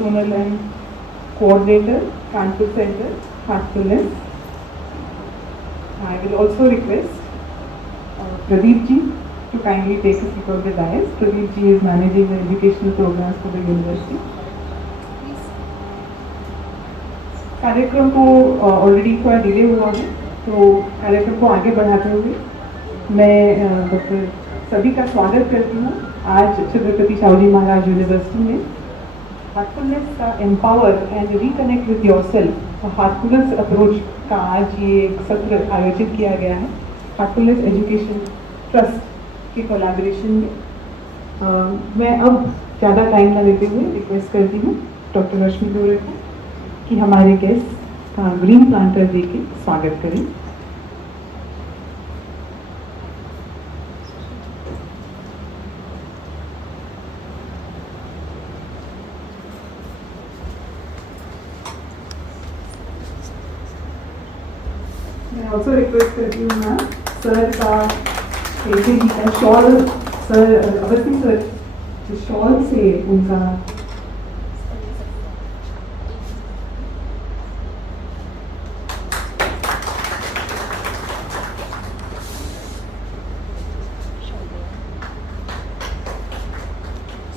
Zonal and Coordinator, Kanpur Center, Heartfulness. I will also request Pradeep ji to kindly take a seat on the dais. Pradeep ji is managing the educational programs for the university. कार्यक्रम को already थोड़ा delay हुआ है, तो कार्यक्रम को आगे बढ़ाते हुए मैं डॉक्टर सभी का स्वागत करती हूँ आज छत्रपति शिवाजी महाराज यूनिवर्सिटी में हार्टफुलनेस का empower and reconnect with yourself Heartfulness approach का आज ये एक सत्र आयोजित किया गया है हार्टफुलनेस एजुकेशन ट्रस्ट के कोलैबोरेशन में। मैं अब ज़्यादा टाइम न लेते हुए रिक्वेस्ट करती हूँ डॉक्टर रश्मि गोरे को कि हमारे गेस्ट का ग्रीन प्लांटर दे के स्वागत करें। मैं ऑल्सो रिक्वेस्ट करती हूँ ना सर का जी का shawl, sir Awasthi sir shawl से उनका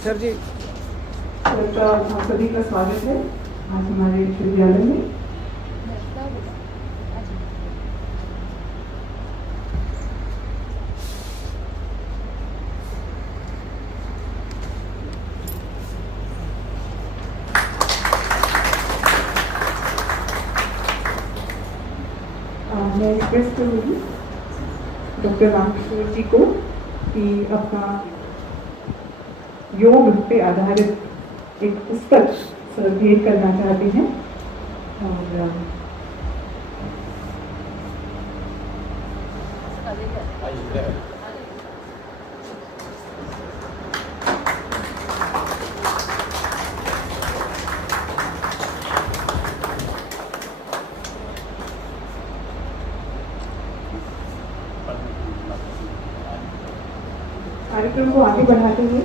सर जी आप सभी का स्वागत है आज हमारे विश्वविद्यालय में। मैं रिक्वेस्ट करूँगी डॉक्टर रामकिशोर जी को कि अपना योग पे आधारित एक पुस्तक सर भेंट करना चाहते हैं और कार्यक्रम को आगे बढ़ाते हुए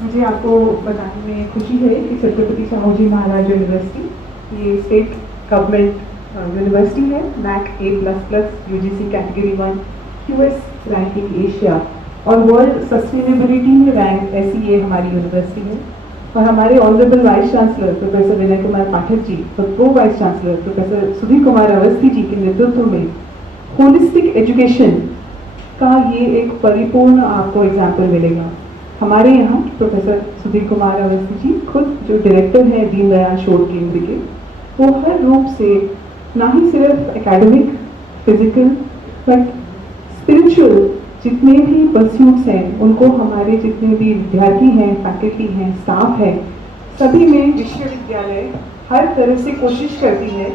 मुझे आपको बताने में खुशी है कि छत्रपति शिवाजी महाराज यूनिवर्सिटी ये स्टेट गवर्नमेंट यूनिवर्सिटी है, NAC A++ UGC category 1 QS ranking Asia और वर्ल्ड सस्टेनेबिलिटी में रैंक ऐसी ये हमारी यूनिवर्सिटी है। और हमारे honourable vice chancellor professor Vinay Kumar Pathak ji और pro vice chancellor professor Sudhir Kumar Awasthi ji के नेतृत्व में होलिस्टिक एजुकेशन का ये एक परिपूर्ण आपको एग्जाम्पल मिलेगा। हमारे यहाँ प्रोफेसर सुधीर कुमार अवस्थी जी खुद जो डायरेक्टर हैं दीनदयाल शोध केंद्र के, वो हर रूप से ना ही सिर्फ एकेडमिक फिजिकल बट स्पिरिचुअल जितने भी परस्यूट्स हैं उनको हमारे जितने भी विद्यार्थी हैं, फैकल्टी हैं, स्टाफ है, सभी में विश्वविद्यालय हर तरह से कोशिश करती है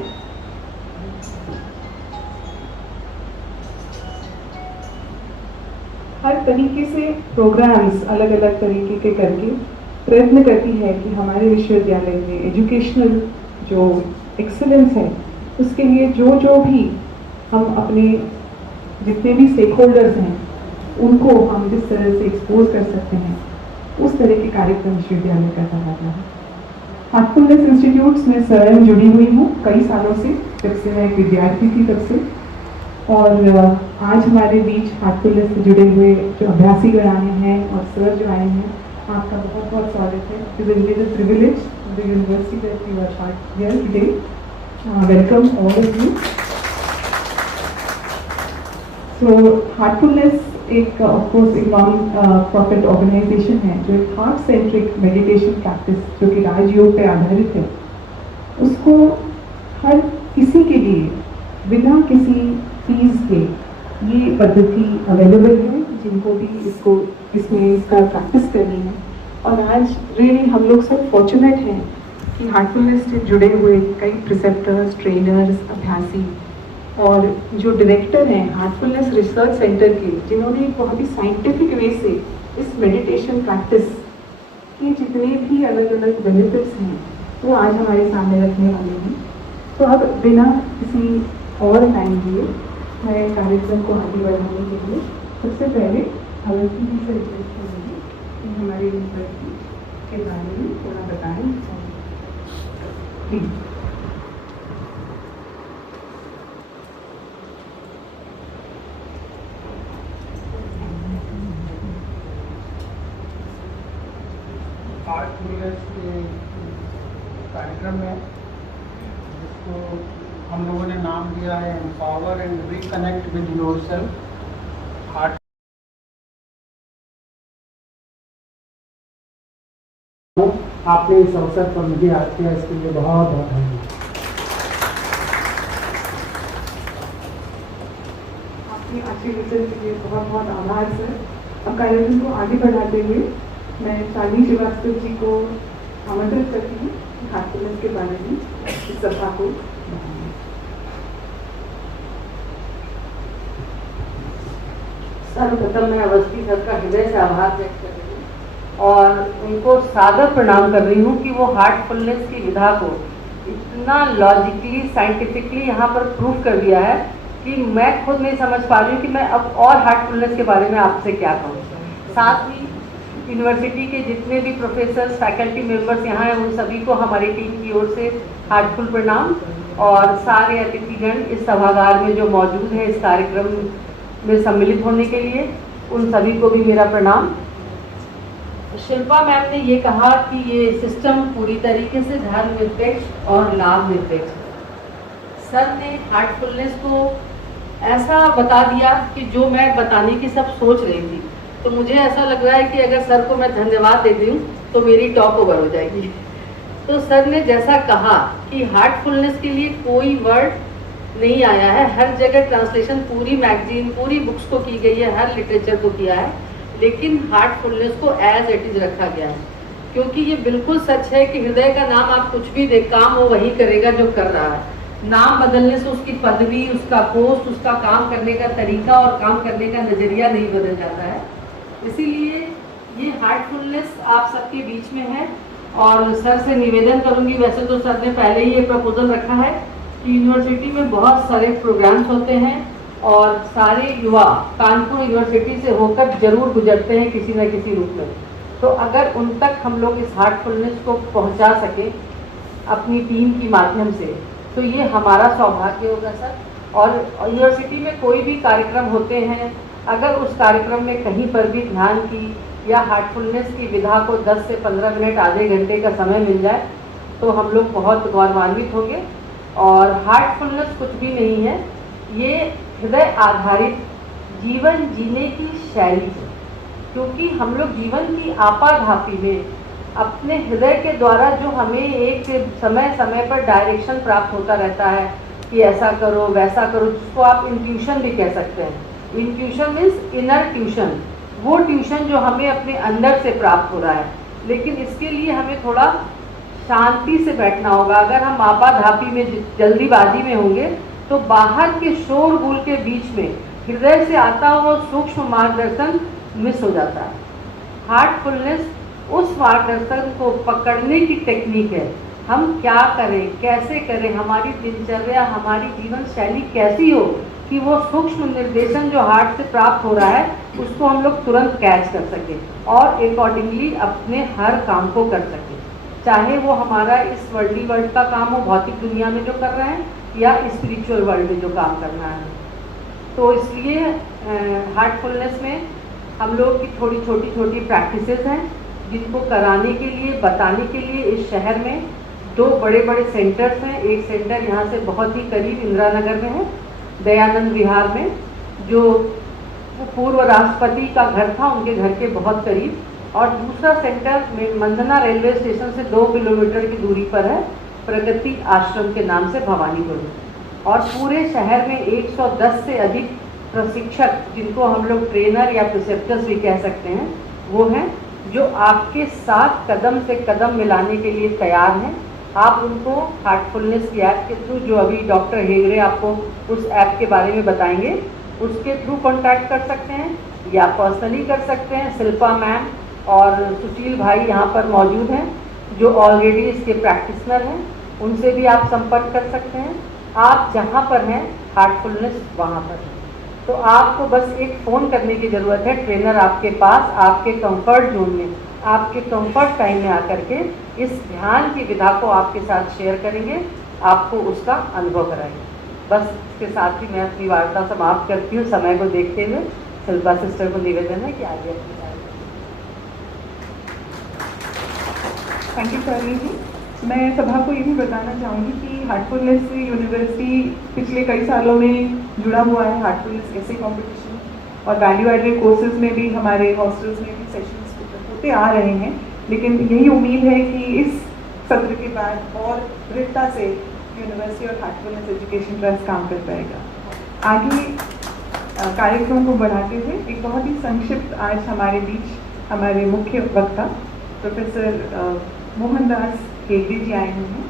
हर तरीके से प्रोग्राम्स अलग अलग तरीके के करके प्रयत्न करती है कि हमारे विश्वविद्यालय में एजुकेशनल जो एक्सीलेंस है उसके लिए जो भी हम अपने जितने भी स्टेक होल्डर्स हैं उनको हम जिस तरह से एक्सपोज कर सकते हैं उस तरह के कार्यक्रम विश्वविद्यालय करता रहता है। हार्टफुलनेस इंस्टीट्यूट्स में स्वयं जुड़ी हुई हूँ कई सालों से, जब से मैं एक विद्यार्थी थी तब से, और आज हमारे बीच हार्टफुलनेस से जुड़े हुए जो अभ्यासी गण आए हैं और सर जो आए हैं, आपका बहुत बहुत स्वागत है। It is a privilege the university that you are part here today. Welcome all of you. So heartfulness एक ऑफकोर्स एक नॉन प्रॉफिट ऑर्गेनाइजेशन है जो एक हार्ट सेंट्रिक मेडिटेशन प्रैक्टिस जो कि राजयोग पे आधारित है, उसको हर किसी के लिए बिना किसी फीस के ये पद्धति अवेलेबल है जिनको भी इसका प्रैक्टिस करनी है। और आज रियली हम लोग सब फॉर्चुनेट हैं कि हार्टफुलनेस से जुड़े हुए कई प्रिसेप्टर्स, ट्रेनर्स, अभ्यासी और जो डायरेक्टर हैं हार्टफुलनेस रिसर्च सेंटर के, जिन्होंने बहुत ही साइंटिफिक वे से इस मेडिटेशन प्रैक्टिस के जितने भी अलग अलग बेनिफिट्स हैं वो आज हमारे सामने रखने वाले हैं। तो अब बिना किसी और टाइम दिए मैं कार्यक्रम को आगे बढ़ाने के लिए सबसे पहले अवस्थी जी से रिक्वेस्ट करूँगी कि हमारी यूनिवर्सिटी के बारे में थोड़ा बताएं। प्लीज। हार्टफुलनेस के कार्यक्रम में जिसको हम लोगों ने नाम दिया है empower and reconnect with yourself. Heart आपने इस अवसर पर मुझे याद किया, इसके लिए बहुत बहुत धन्यवाद। आपके अच्छे विचार के लिए बहुत बहुत आभार सर। अब कार्यक्रम को आगे बढ़ाते हुए मैं शालिनी श्रीवास्तव जी को आमंत्रित करती हूँ हार्टफुलनेस के बारे में इस सभा को बढ़ाने। सर्वप्रथम मैं अवस्थी सर का हृदय से आभार व्यक्त कर रही हूँ और उनको सादर प्रणाम कर रही हूँ कि वो हार्टफुलनेस की विधा को इतना लॉजिकली साइंटिफिकली यहाँ पर प्रूव कर दिया है कि मैं खुद नहीं समझ पा रही हूँ कि मैं अब और हार्टफुलनेस के बारे में आपसे क्या कहूँ। साथ ही यूनिवर्सिटी के जितने भी प्रोफेसर्स फैकल्टी मेंबर्स यहाँ हैं उन सभी को हमारी टीम की ओर से हार्टफुल प्रणाम और सारे अतिथिगण इस सभागार में जो मौजूद हैं इस कार्यक्रम में सम्मिलित होने के लिए उन सभी को भी मेरा प्रणाम। शिल्पा मैम ने ये कहा कि ये सिस्टम पूरी तरीके से धर्मनिरपेक्ष और लाभ निरपेक्ष है। सर ने हार्टफुलनेस को ऐसा बता दिया कि जो मैं बताने की सब सोच रही थी, तो मुझे ऐसा लग रहा है कि अगर सर को मैं धन्यवाद दे दूं तो मेरी टॉक ओवर हो जाएगी। तो सर ने जैसा कहा कि हार्टफुलनेस के लिए कोई वर्ड नहीं आया है, हर जगह ट्रांसलेशन पूरी मैगजीन पूरी बुक्स को की गई है, हर लिटरेचर को किया है, लेकिन हार्टफुलनेस को एज इट इज रखा गया है क्योंकि ये बिल्कुल सच है कि हृदय का नाम आप कुछ भी दे, काम वो वही करेगा जो कर रहा है। नाम बदलने से उसकी पदवी, उसका पोस्ट, उसका काम करने का तरीका और काम करने का नजरिया नहीं बदल जाता है। इसीलिए ये हार्टफुलनेस आप सबके बीच में है और सर से निवेदन करूंगी, वैसे तो सर ने पहले ही ये प्रपोजल रखा है कि यूनिवर्सिटी में बहुत सारे प्रोग्राम्स होते हैं और सारे युवा कानपुर यूनिवर्सिटी से होकर जरूर गुजरते हैं किसी न किसी रूप में। तो अगर उन तक हम लोग इस हार्टफुलनेस को पहुंचा सकें अपनी टीम की माध्यम से तो ये हमारा सौभाग्य होगा सर। और यूनिवर्सिटी में कोई भी कार्यक्रम होते हैं, अगर उस कार्यक्रम में कहीं पर भी ध्यान की या हार्टफुलनेस की विधा को 10 से 15 मिनट आधे घंटे का समय मिल जाए तो हम लोग बहुत गौरवान्वित होंगे। और हार्टफुलनेस कुछ भी नहीं है, ये हृदय आधारित जीवन जीने की शैली है, क्योंकि हम लोग जीवन की आपाधापी में अपने हृदय के द्वारा जो हमें एक समय समय पर डायरेक्शन प्राप्त होता रहता है कि ऐसा करो वैसा करो, जिसको आप इंट्यूशन भी कह सकते हैं। इंट्यूशन मीन्स इनर ट्यूशन, वो ट्यूशन जो हमें अपने अंदर से प्राप्त हो रहा है, लेकिन इसके लिए हमें थोड़ा शांति से बैठना होगा। अगर हम आपाधापी में जल्दीबाजी में होंगे तो बाहर के शोरगुल के बीच में हृदय से आता हुआ सूक्ष्म मार्गदर्शन मिस हो जाता है। हार्टफुलनेस उस मार्गदर्शन को पकड़ने की टेक्निक है। हम क्या करें, कैसे करें, हमारी दिनचर्या, हमारी जीवन शैली कैसी हो कि वो सूक्ष्म निर्देशन जो हार्ट से प्राप्त हो रहा है उसको हम लोग तुरंत कैच कर सकें और अकॉर्डिंगली अपने हर काम को कर सकें, चाहे वो हमारा इस वर्ल्डली वर्ल्ड का काम हो, भौतिक दुनिया में जो कर रहे हैं, या स्पिरिचुअल वर्ल्ड में जो काम करना है। तो इसलिए हार्टफुलनेस में हम लोग की थोड़ी छोटी छोटी प्रैक्टिसेस हैं जिनको कराने के लिए, बताने के लिए इस शहर में 2 बड़े बड़े सेंटर्स हैं। एक सेंटर यहाँ से बहुत ही करीब इंदिरा नगर में है, दयानंद विहार में, जो पूर्व राष्ट्रपति का घर था, उनके घर के बहुत करीब, और दूसरा सेंटर में मंदना रेलवे स्टेशन से 2 किलोमीटर की दूरी पर है, प्रगति आश्रम के नाम से भवानीपुर में। और पूरे शहर में 110 से अधिक प्रशिक्षक, जिनको हम लोग ट्रेनर या प्रिसेप्टर्स भी कह सकते हैं, वो हैं जो आपके साथ कदम से कदम मिलाने के लिए तैयार हैं। आप उनको हार्टफुलनेस की ऐप के थ्रू, जो अभी डॉक्टर हेगड़े आपको उस ऐप के बारे में बताएंगे, उसके थ्रू कॉन्टैक्ट कर सकते हैं या पर्सनली कर सकते हैं। शिल्पा मैम और सुशील भाई यहाँ पर मौजूद हैं जो ऑलरेडी इसके प्रैक्टिशनर हैं, उनसे भी आप संपर्क कर सकते हैं। आप जहाँ पर हैं हार्टफुलनेस वहाँ पर है, तो आपको बस एक फ़ोन करने की ज़रूरत है। ट्रेनर आपके पास, आपके कंफर्ट जोन में आपके कंफर्ट टाइम में आकर के इस ध्यान की विधा को आपके साथ शेयर करेंगे, आपको उसका अनुभव कराएंगे। बस इसके साथ ही मैं अपनी वार्ता समाप्त करती हूँ। समय को देखते हुए शिल्पा सिस्टर को निवेदन है कि आगे अपनी थैंक यू शालिनी जी। मैं सभा को ये भी बताना चाहूँगी कि हार्टफुलनेस यूनिवर्सिटी पिछले कई सालों में जुड़ा हुआ है हार्टफुलनेस ऐसे कॉम्पिटिशन, और वैल्यू एडेड कोर्सेज में भी हमारे हॉस्टल्स में भी सेशंस होते आ रहे हैं। लेकिन यही उम्मीद है कि इस सत्र के बाद और दृढ़ता से यूनिवर्सिटी और हार्टफुलनेस एजुकेशन ट्रस्ट काम कर पाएगा। आगे कार्यक्रम को बढ़ाते हुए एक बहुत ही संक्षिप्त आज हमारे बीच हमारे मुख्य वक्ता प्रोफेसर मोहनदास हेगड़े जी आए हुए हैं।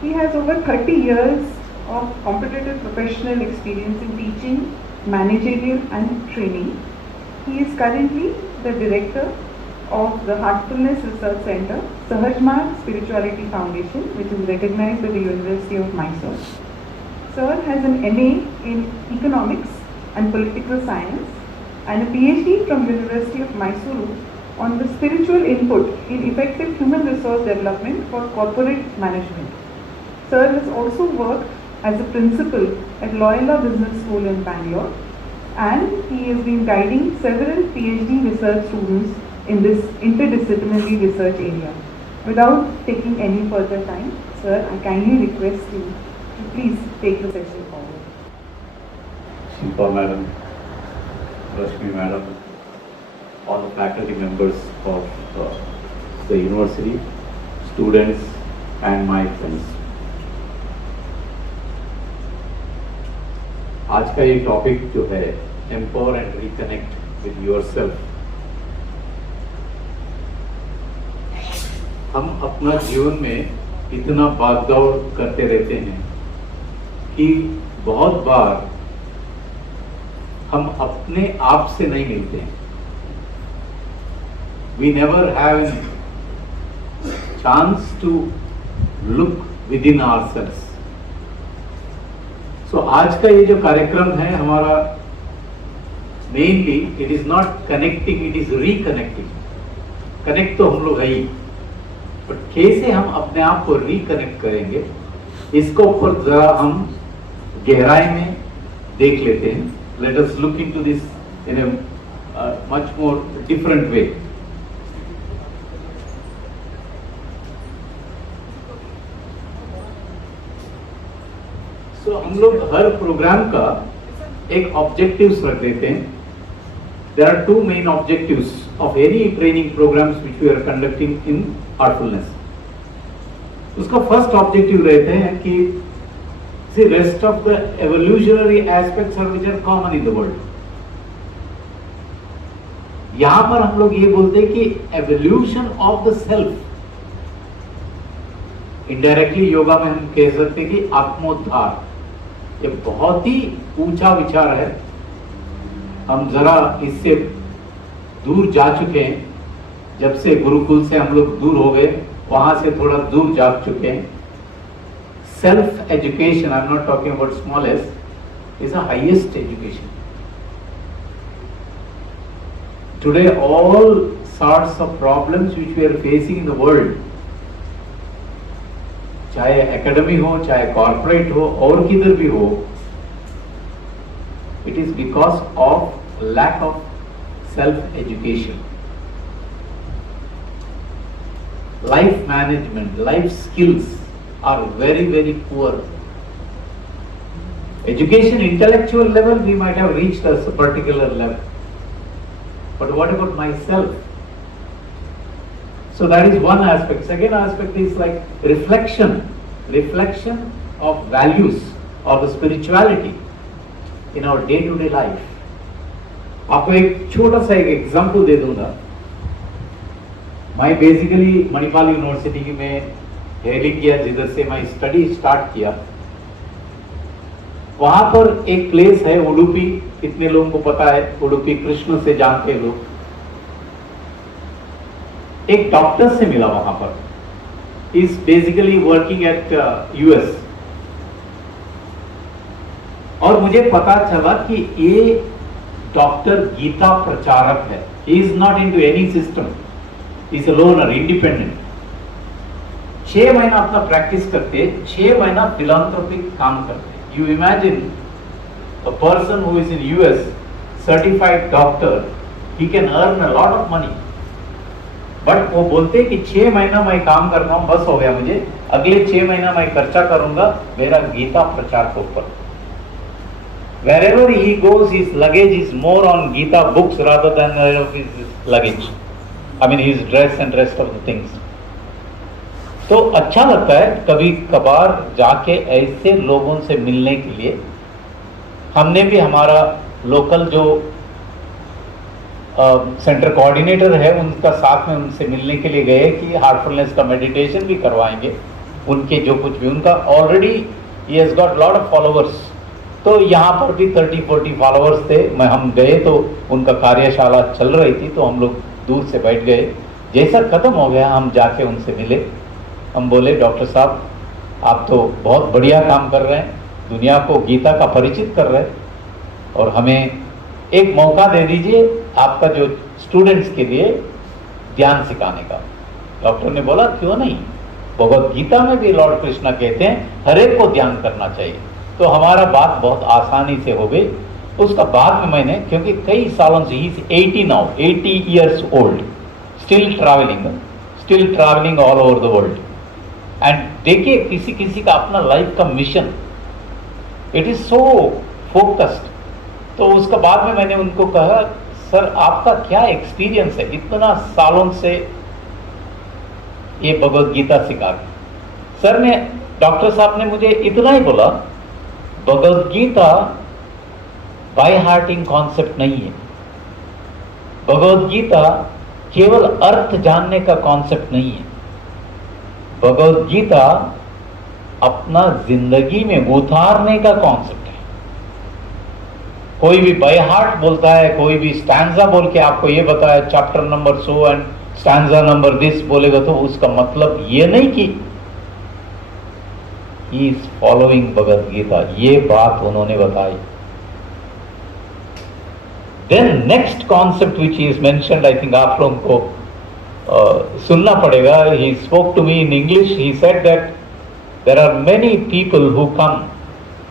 He has over 30 years of competitive professional experience in teaching, managerial and training. He is currently the director of the Heartfulness Research Center, Sahajmarg Spirituality Foundation, which is recognized by the University of Mysore. Sir has an MA in Economics and Political Science and a PhD from University of Mysore on the spiritual input in effective human resource development for corporate management. Sir has also worked as a principal at Loyola Business School in Bangalore, and he has been guiding several PhD research students in this interdisciplinary research area. Without taking any further time, sir, I kindly request you to please take the session forward. Shilpa Madam, Rashmi Madam, all the faculty members of the university, students and my friends. आज का ये topic जो है empower and reconnect with yourself. हम अपना जीवन में इतना भागदौड़ करते रहते हैं कि बहुत बार हम अपने आप से नहीं मिलते हैं। We never have a chance to look within ourselves. So आज का ये जो कार्यक्रम है हमारा mainly it is not connecting, it is reconnecting. Connect तो हम लोग है ही, बट कैसे हम अपने आप को रिकनेक्ट करेंगे इसको ऊपर जरा हम गहराई में देख लेते हैं। Let us look into this in a much more different way. तो हम लोग हर प्रोग्राम का एक ऑब्जेक्टिव्स रख देते हैं। There are two main objectives of any training programs which we are conducting in heartfulness. उसका फर्स्ट ऑब्जेक्टिव रहते हैं कि the rest of the evolutionary aspects are which are common in the world. यहां पर हम लोग ये बोलते हैं कि evolution of the self. Indirectly yoga में हम कह सकते हैं कि आत्मोद्धार। ये बहुत ही ऊंचा विचार है, हम जरा इससे दूर जा चुके हैं। जब से गुरुकुल से हम लोग दूर हो गए, वहां से थोड़ा दूर जा चुके हैं। Self education, I am not talking about smallest, is the highest education. Today all sorts of problems which we are facing in the world, चाहे एकेडमी हो, चाहे कॉर्पोरेट हो और किधर भी हो, it is because of lack of self education. Life management, life skills are very very poor. Education intellectual level we might have reached a particular level, but what about myself? So that is one aspect. Second aspect is like reflection of values of the spirituality in our day-to-day life. आपको एक छोटा सा एक example दे दूंगा। मैं basically Manipal university में heli किया, जिधर से मैं स्टडी स्टार्ट किया। वहां पर एक प्लेस है उडुपी, कितने लोगों को पता है उडुपी? कृष्ण से जानते लोग। एक डॉक्टर से मिला वहां पर, is basically working at US, और मुझे पता चला कि ये डॉक्टर गीता प्रचारक है। He is not into any system, is a loner, independent. 6 महीना अपना प्रैक्टिस करते, 6 महीना फिलांथ्रोपिक काम करते। You imagine a person who is in US, certified doctor, he can earn a lot of money, but वो बोलते कि 6 महीना मैं काम करता हूँ, बस हो गया मुझे, अगले 6 महीना मैं खर्चा करूंगा मेरा गीता प्रचार के ऊपर। Wherever he goes, his luggage is more on Gita books rather than his luggage. I mean his dress and rest of the things. तो अच्छा लगता है कभी कभार जाके ऐसे लोगों से मिलने के लिए। हमने भी हमारा लोकल जो सेंटर कोऑर्डिनेटर है उनका साथ में उनसे मिलने के लिए गए कि हार्टफुलनेस का मेडिटेशन भी करवाएंगे। उनके जो कुछ भी उनका already he has got lot of followers, तो यहाँ पर भी 30-40 फॉलोअर्स थे। हम गए तो उनका कार्यशाला चल रही थी, तो हम लोग दूर से बैठ गए। जैसा ख़त्म हो गया हम जाके उनसे मिले। हम बोले डॉक्टर साहब आप तो बहुत बढ़िया काम कर रहे हैं, दुनिया को गीता का परिचित कर रहे हैं, और हमें एक मौका दे दीजिए आपका जो स्टूडेंट्स के लिए ध्यान सिखाने का। डॉक्टर ने बोला क्यों नहीं, भगवत गीता में भी लॉर्ड कृष्णा कहते हैं हर एक को ध्यान करना चाहिए। तो हमारा बात बहुत आसानी से हो गई। उसका बाद में मैंने, क्योंकि कई सालों से, he is 80 now, 80 years old, still travelling all over the world. And देखिए किसी किसी का अपना लाइफ का mission, it is so focused. तो उसका बाद में मैंने उनको कहा सर आपका क्या एक्सपीरियंस है इतना सालों से ये भगवत गीता सिखा के। सर ने, डॉक्टर साहब ने मुझे इतना ही बोला, भगवत गीता बाय हार्टिंग कॉन्सेप्ट नहीं है, भगवत गीता केवल अर्थ जानने का कॉन्सेप्ट नहीं है, भगवत गीता अपना जिंदगी में उतारने का कॉन्सेप्ट है। कोई भी बाय हार्ट बोलता है, कोई भी स्टैंजा बोल के आपको ये बताया chapter number so and stanza number this बोलेगा, तो उसका मतलब ये नहीं कि he is following Bhagavad Gita, ये बात उन्होंने बताई। Then next concept which is mentioned, I think आप लोगों को सुनना पड़ेगा। He spoke to me in English, he said that there are many people who come,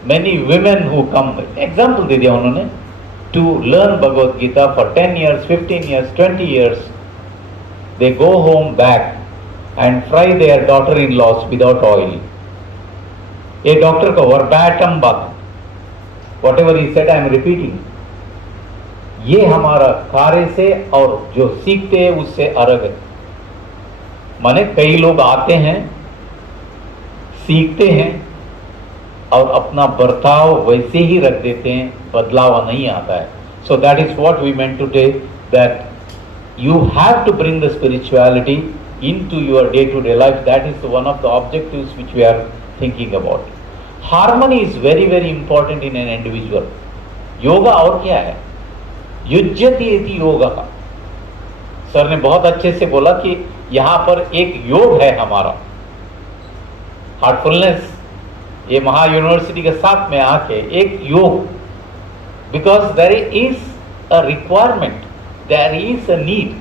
many women who come, example दे दिया उन्होंने, to learn Bhagavad Gita for 10 years, 15 years, 20 years, they go home back and fry their daughter-in-laws without oil. ये doctor का वर्बैटम बात, whatever he said I am repeating. ये हमारा कार्य से और जो सीखते हैं उससे अलग है। माने कई लोग आते हैं, सीखते हैं और अपना बर्ताव वैसे ही रख देते हैं, बदलाव नहीं आता है। So that is what we meant today, that you have to bring the spirituality into your day to day life. That is one of the objectives which we are thinking about. Harmony is very very important in an individual. Yoga और क्या है, युज्यति इति yoga. Sir ने बहुत अच्छे से बोला कि यहाँ पर एक योग है हमारा, हार्टफुलनेस, ये महा यूनिवर्सिटी के साथ में आके एक योग, because there is a requirement, there is a need.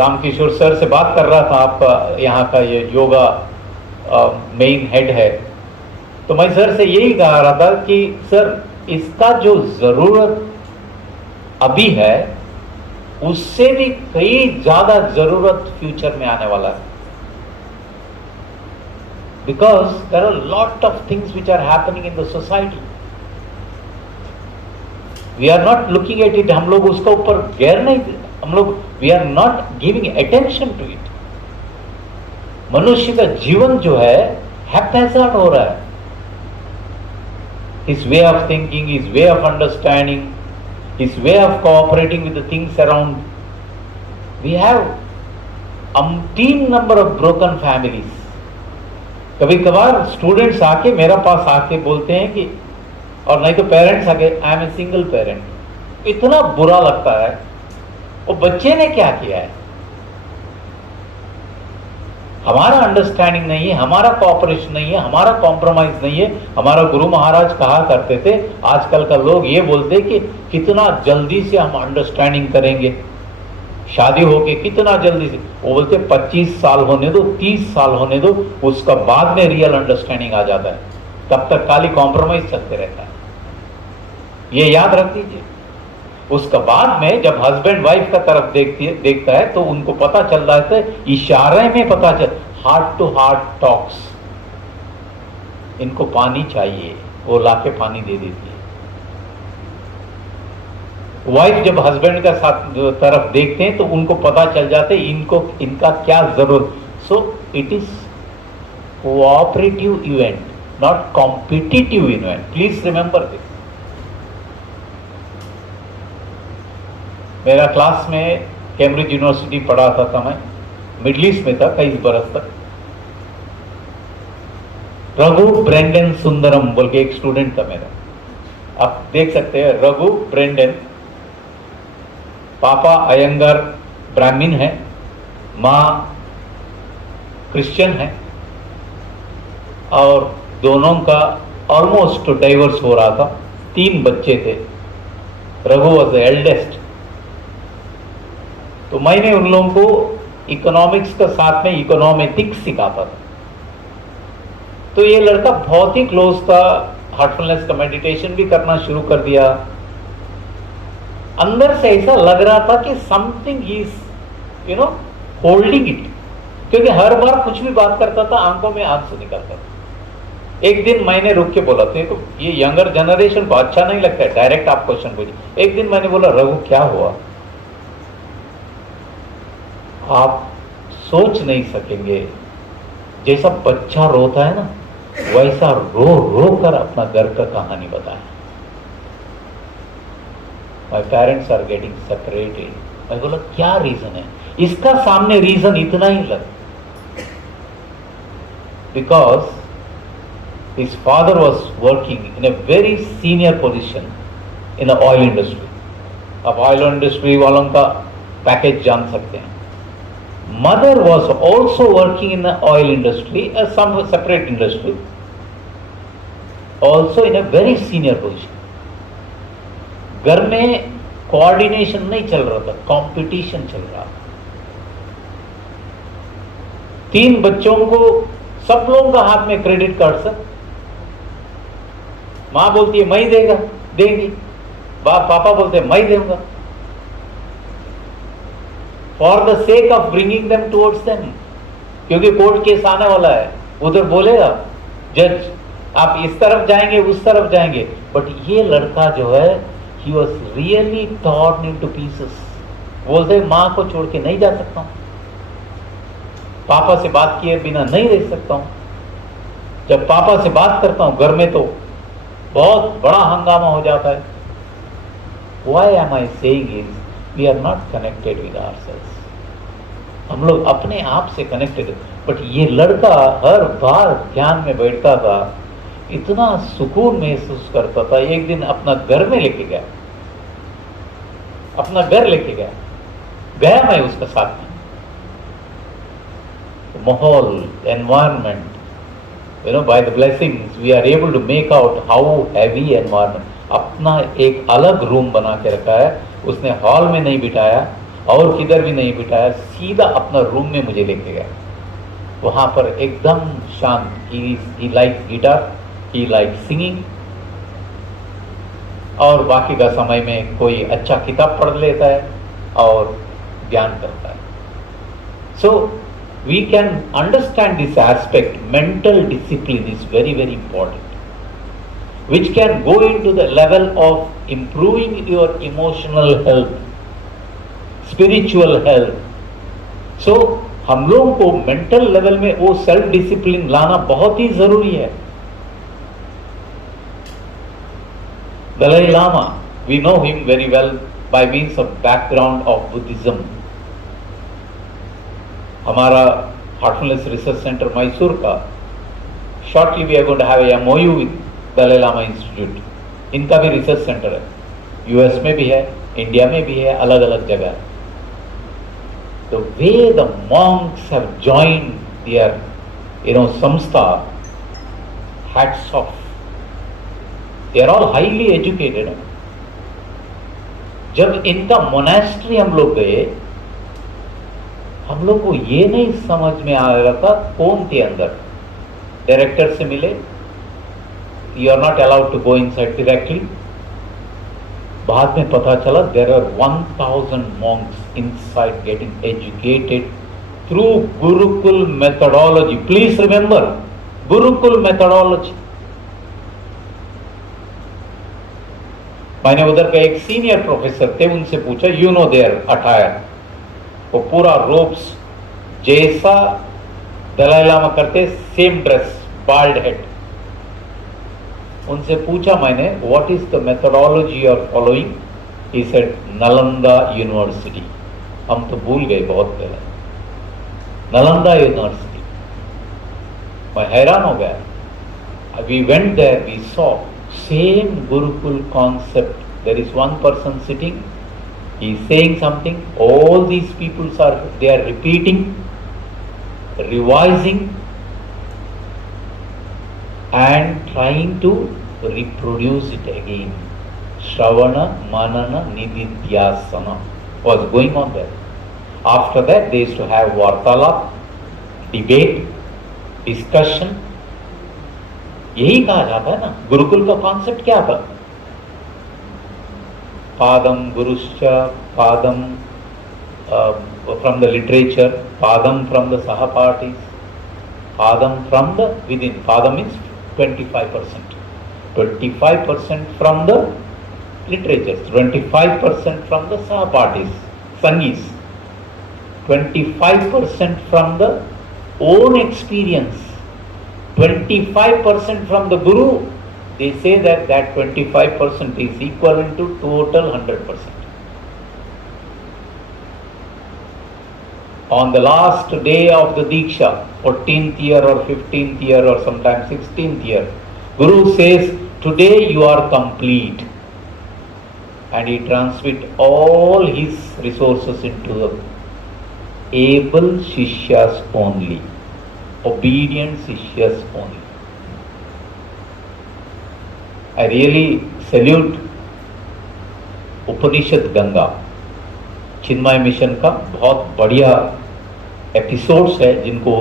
Ramkishore sir से बात कर रहा था, आपका यहाँ का ये योगा मेन हेड है, तो मैं सर से यही कह रहा था कि सर इसका जो जरूरत अभी है उससे भी कई ज्यादा जरूरत फ्यूचर में आने वाला है। Because there are a lot of things which are happening in the society. We are not looking at it, हम लोग उसका ऊपर गैर नहीं, हम लोग we are not giving attention to it. मनुष्य का जीवन जो है haphazard हो रहा है। His way of thinking, his way of understanding, his way of cooperating with the things around. We have umpteen number of broken families. कभी कभार स्टूडेंट्स आके मेरा पास आके बोलते हैं कि, और नहीं तो पेरेंट्स आके, I am a single parent. इतना बुरा लगता है, वो बच्चे ने क्या किया है, हमारा अंडरस्टैंडिंग नहीं है, हमारा कोऑपरेशन नहीं है, हमारा कॉम्प्रोमाइज नहीं है। हमारा गुरु महाराज कहा करते थे, आजकल का लोग ये बोलते कि कितना जल्दी से हम अंडरस्टैंडिंग करेंगे, शादी होके कितना जल्दी से, वो बोलते 25 साल होने दो, 30 साल होने दो, उसका बाद में रियल अंडरस्टैंडिंग आ जाता है, तब तक खाली कॉम्प्रोमाइज चलते रहता है। ये याद रख दीजिए। उसका बाद में जब हस्बैंड वाइफ का तरफ देखता है तो उनको पता चल रहा है, इशारे में पता चल, हार्ट टू हार्ट टॉक्स, इनको पानी चाहिए, वो लाके पानी दे देती है। वाइफ जब हस्बैंड का साथ तरफ देखते हैं तो उनको पता चल जाते इनको इनका क्या जरूरत। So it is cooperative event, not competitive event, please remember this. मेरा क्लास में कैम्ब्रिज यूनिवर्सिटी पढ़ाता था, मैं मिडिल ईस्ट में था कई बरस तक। रघु ब्रेंडन सुंदरम बोल के एक स्टूडेंट था मेरा, आप देख सकते हैं। रघु ब्रेंडन, पापा अयंगार ब्राह्मीण है, माँ क्रिश्चियन है, और दोनों का ऑलमोस्ट डाइवर्स हो रहा था। 3 बच्चे थे, रघु वॉज द एल्डेस्ट। तो मैंने उन लोगों को इकोनॉमिक्स का साथ में इकोनॉमेटिक्स सिखाता था। तो ये लड़का बहुत ही क्लोज था, हार्टफुलनेस का मेडिटेशन भी करना शुरू कर दिया। अंदर से ऐसा लग रहा था कि समथिंग इज होल्डिंग इट, क्योंकि हर बार कुछ भी बात करता था आंखों में आंसू निकलता था। एक दिन मैंने रुक के बोला, तो ये यंगर जनरेशन को अच्छा नहीं लगता है डायरेक्ट आप क्वेश्चन पूछिए। एक दिन मैंने बोला, रघु क्या हुआ? आप सोच नहीं सकेंगे, जैसा बच्चा रोता है ना वैसा रो रो कर अपना घर का कहानी बताया। My parents are getting separated. मैं बोला क्या रीजन है? इसका सामने रीजन इतना ही लगा, because his father was working in a very senior position in the oil industry. अब ऑयल इंडस्ट्री वालों का पैकेज जान सकते हैं। Mother was also working in the oil industry, some separate industry, also in a very senior position. घर में coordination नहीं चल रहा था, कंपटीशन चल रहा था। 3 बच्चों को सब लोगों का हाथ में क्रेडिट कार्ड सर। माँ बोलती है मैं ही देगी, पापा बोलते हैं मैं ही दूंगा। For the sake of bringing them towards them, क्योंकि कोर्ट केस आने वाला है, उधर बोलेगा जज आप इस तरफ जाएंगे उस तरफ जाएंगे। बट ये लड़का जो है he was really torn into pieces. बोलते माँ को छोड़ के नहीं जा सकता हूं, पापा से बात किए बिना नहीं रह सकता हूं। जब पापा से बात करता हूं घर में तो बहुत बड़ा हंगामा हो जाता है। Why am I saying is we are not connected with ourselves. हम लोग अपने आप से कनेक्टेड। बट ये लड़का हर बार ध्यान में बैठता था, इतना सुकून महसूस करता था। एक दिन अपना घर में लेके गया, अपना घर लेके गया मैं उसका साथ में। माहौल, environment, by the blessings we are able to make out how heavy environment। अपना एक अलग रूम बना के रखा है उसने, हॉल में नहीं बिठाया और किधर भी नहीं बिठाया, सीधा अपना रूम में मुझे लेके गया। वहां पर एकदम शांत। ही लाइक गिटार, ही लाइक सिंगिंग, और बाकी का समय में कोई अच्छा किताब पढ़ लेता है और ज्ञान करता है। So we can understand this aspect. Mental discipline is very very important, which can go into the level of improving your emotional health, spiritual health. So हम लोगों को मेंटल लेवल में वो सेल्फ डिसिप्लिन लाना बहुत ही जरूरी है। Dalai Lama, we know him very well by means of background of Buddhism. हमारा हार्टफुलनेस रिसर्च सेंटर मैसूर का, shortly we are going to have a MOU with Dalai Lama institute. इनका भी रिसर्च सेंटर है, यूएस में भी है, India में भी है, अलग अलग जगह। The way the monks have joined their संस्था, hats off. They are all highly educated. जब इनका मोनेस्ट्री हम लोग गए हम लोग को ये नहीं समझ में आ रहा था कौन थे अंदर। डायरेक्टर से मिले, you are not allowed to go inside directly. बाद में पता चला there are 1000 monks inside getting educated through Gurukul methodology. Please remember, Gurukul methodology. मैंने उधर का एक सीनियर प्रोफेसर थे, उनसे पूछा, यू नो देयर अटायर, वो पूरा रोब्स जैसा दलाई लामा करते, सेम ड्रेस, बाल्ड हेड। उनसे पूछा मैंने, what is the methodology you are following? He said Nalanda university. हम तो भूल गए बहुत पहले, नालंदा यूनिवर्सिटी। मैं हैरान हो गया। We went there, we saw same Gurukul concept. There is one person sitting, he is saying something, all these people they are repeating, revising and trying to reproduce it again. Shravana, Manana, Nididhyasana was going on there. After that they used to have Vartalap, debate, discussion. यही कहा जाता है ना, गुरुकुल का concept क्या था? पादम गुरुश्च, पादम फ्रॉम द लिटरेचर, पादम फ्रॉम द सहपाठीज, पादम फ्रॉम द विद इन। पादम means 25%, 25% from the literature, 25% from the सहपाठीज, संगीस, 25% from the own experience, 25% from the Guru. They say that 25% is equivalent to total 100%. On the last day of the Diksha, 14th year or 15th year or sometimes 16th year, Guru says, today you are complete. And he transmits all his resources into the able Shishyas only. Obedient Sishyas only. I really salute Upanishad Ganga, Chinmay mission का बहुत बढ़िया episodes है। जिनको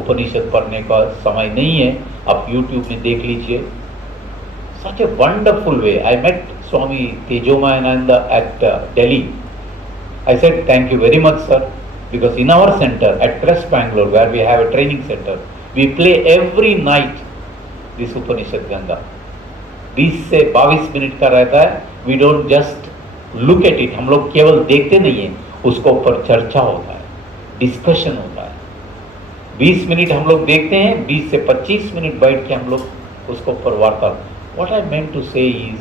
उपनिषद पढ़ने का समय नहीं है, आप YouTube में देख लीजिए। Such a wonderful way. I met Swami Tejomayananda at Delhi. I said, thank you very much, sir. Because in our center at Crest Bangalore, where we have a training center, we play every night this Upanishad Ganga. 20 से 22 minute का रहता है। We don't just look at it, हम लोग केवल देखते नहीं हैं, उसको ऊपर चर्चा होता है, डिस्कशन होता है। 20 मिनट हम लोग देखते हैं, 20 से 25 मिनट बैठ के हम लोग उसको ऊपर वार्ता। What I meant to say is,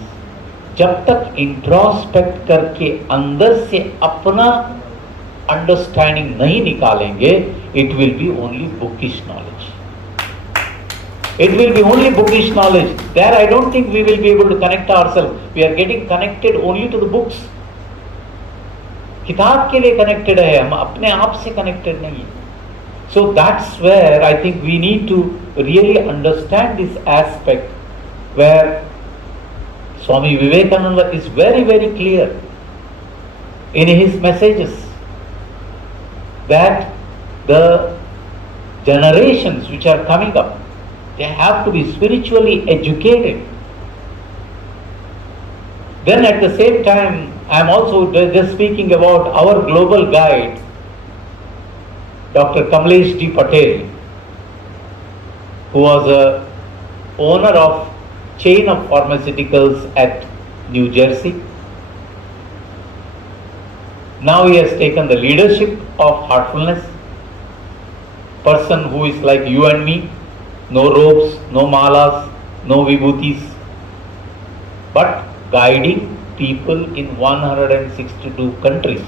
जब तक इंट्रोस्पेक्ट करके अंदर से अपना अंडरस्टैंडिंग नहीं निकालेंगे, it will be only bookish knowledge. It will be only bookish knowledge. There I don't think we will be able to connect ourselves. We are getting connected only to the books. किताब के लिए connected है, हम अपने आप से connected नहीं है। So that's where I think we need to really understand this aspect where Swami Vivekananda is very, very clear in his messages that the generations which are coming up, they have to be spiritually educated. Then at the same time, I am also just speaking about our global guide, Dr. Kamlesh G. Patel, who was a owner of chain of pharmaceuticals at New Jersey. Now he has taken the leadership of heartfulness, person who is like you and me, no robes, no malas, no vibhutis, but guiding people in 162 countries.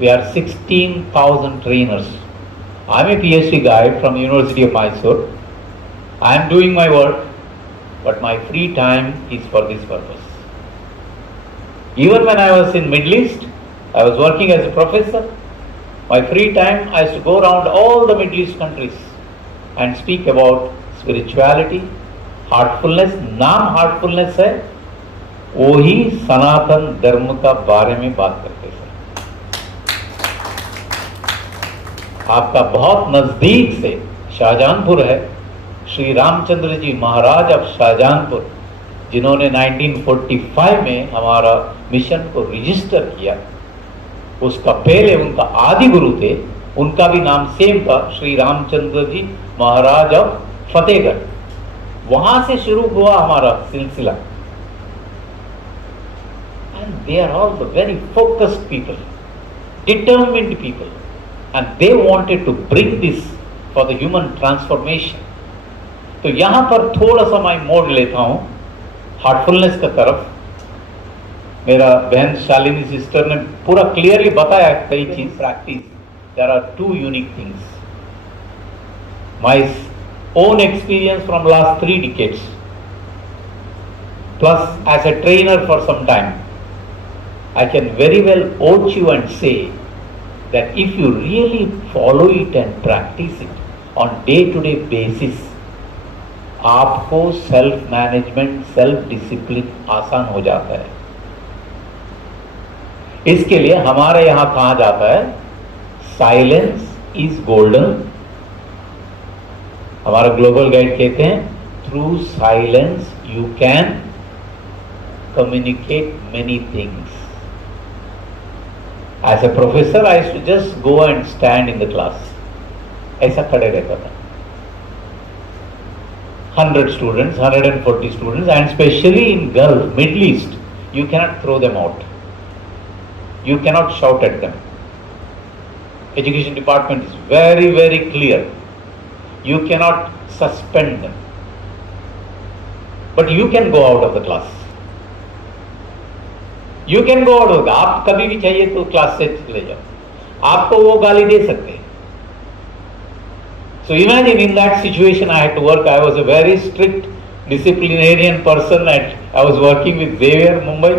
We are 16,000 trainers. I am a PhD guide from University of Mysore. I am doing my work, but my free time is for this purpose. Even when I was in Middle East, I was working as a professor. My free time, I used to go around all the Middle East countries and speak about spirituality, heartfulness. नाम heartfulness है, वही सनातन धर्म का बारे में बात करते हैं। आपका बहुत नजदीक से शाहजहानपुर है, श्री रामचंद्र जी महाराज ऑफ शाहजहानपुर, जिन्होंने 1945 में हमारा मिशन को रजिस्टर किया, उसका पहले उनका आदि गुरु थे, उनका भी नाम सेम था, श्री रामचंद्र जी महाराज ऑफ फतेहगढ़। वहां से शुरू हुआ हमारा सिलसिला। And they are all the very focused people, determined people, and they wanted to bring this for the human transformation. तो यहां पर थोड़ा सा मैं मोड़ लेता हूं हार्टफुलनेस का तरफ। मेरा बहन शालिनी सिस्टर ने पूरा क्लियरली बताया कई चीज practice. There are two unique things. My own experience from last 3 decades, plus as a trainer for some time, I can very well urge you and say that if you really follow it and practice it on day-to-day basis, आपको self management, self discipline आसान हो जाता है। इसके लिए हमारे यहां कहा जाता है साइलेंस इज गोल्डन। हमारा ग्लोबल गाइड कहते हैं through silence you can communicate many things. As a professor I used to just go and stand in the class, ऐसा खड़े रहता था। 100 students, 140 students, and especially in Gulf, Middle East, you cannot throw them out. You cannot shout at them. Education department is very, very clear. You cannot suspend them. But you can go out of the class. You can go out of the, आप कभी भी चाहिए तो class से चले जाओ, आपको वो गाली दे सकते हैं। So imagine in that situation I had to work. I was a very strict disciplinarian person I was working with Xavier, Mumbai.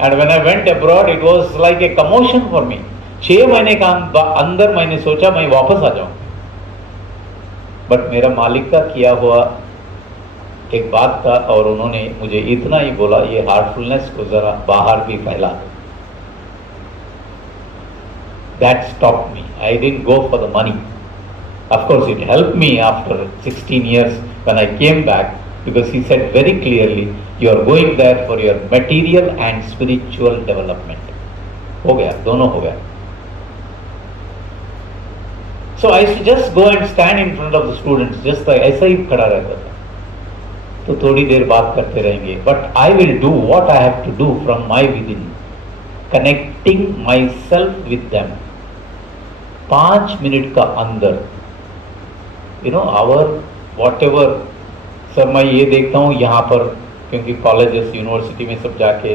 And when I went abroad, it was like a commotion for me. 6 महीने का अंदर मैंने सोचा मैं वापस आ जाऊं, but मेरा मालिक का किया हुआ एक बात था और उन्होंने मुझे इतना ही बोला, ये हार्टफुलनेस को जरा बाहर भी फैला दो। That stopped me. I didn't go for the money. Of course, it helped me after 16 years when I came back, because he said very clearly, you are going there for your material and spiritual development. हो गया, दोनों हो गया। So I used to just go and stand in front of the students, just like ऐसा ही खड़ा रहता था। तो थोड़ी देर बात करते रहेंगे, but I will do what I have to do from my within, connecting myself with them. 5 minute का अंदर, our whatever, सर मैं ये देखता हूँ यहाँ पर, क्योंकि कॉलेजेस यूनिवर्सिटी में सब जाके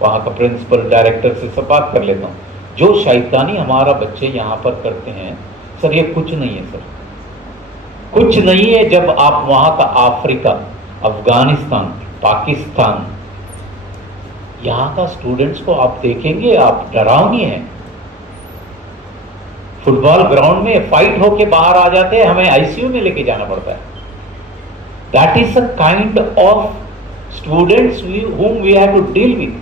वहाँ का प्रिंसिपल डायरेक्टर से सब बात कर लेता हूँ, जो शैतानी हमारा बच्चे यहाँ पर करते हैं सर, ये कुछ नहीं है सर, कुछ नहीं है। जब आप वहाँ का अफ्रीका, अफगानिस्तान, पाकिस्तान, यहाँ का स्टूडेंट्स को आप देखेंगे, आप डरावनी है। फुटबॉल ग्राउंड में फाइट होके बाहर आ जाते हैं, हमें आईसीयू में लेके जाना पड़ता है। That is a kind of students whom we have to deal with.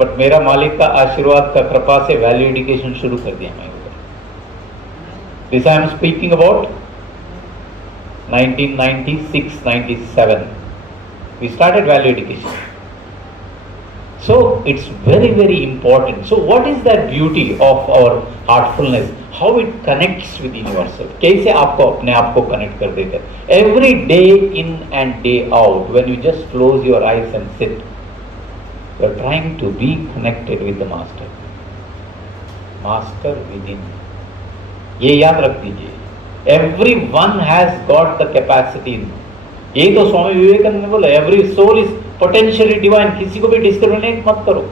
But मेरा मालिक का आशीर्वाद का कृपा से वैल्यू एजुकेशन शुरू कर दिया मैं। This I am speaking about 1996-97 we started value education. So it's very, very important. So what is that beauty of our heartfulness? How it connects within yourself? कैसे आपको अपने आप को कनेक्ट कर देता है? Every day in and day out, when you just close your eyes and sit, you are trying to be connected with the master. Master within. ये याद रख दीजिए, everyone has got the capacity. यही तो स्वामी विवेकानंद ने बोला, every soul is potentially divine. किसी को भी डिस्क्रिमिनेट मत करो,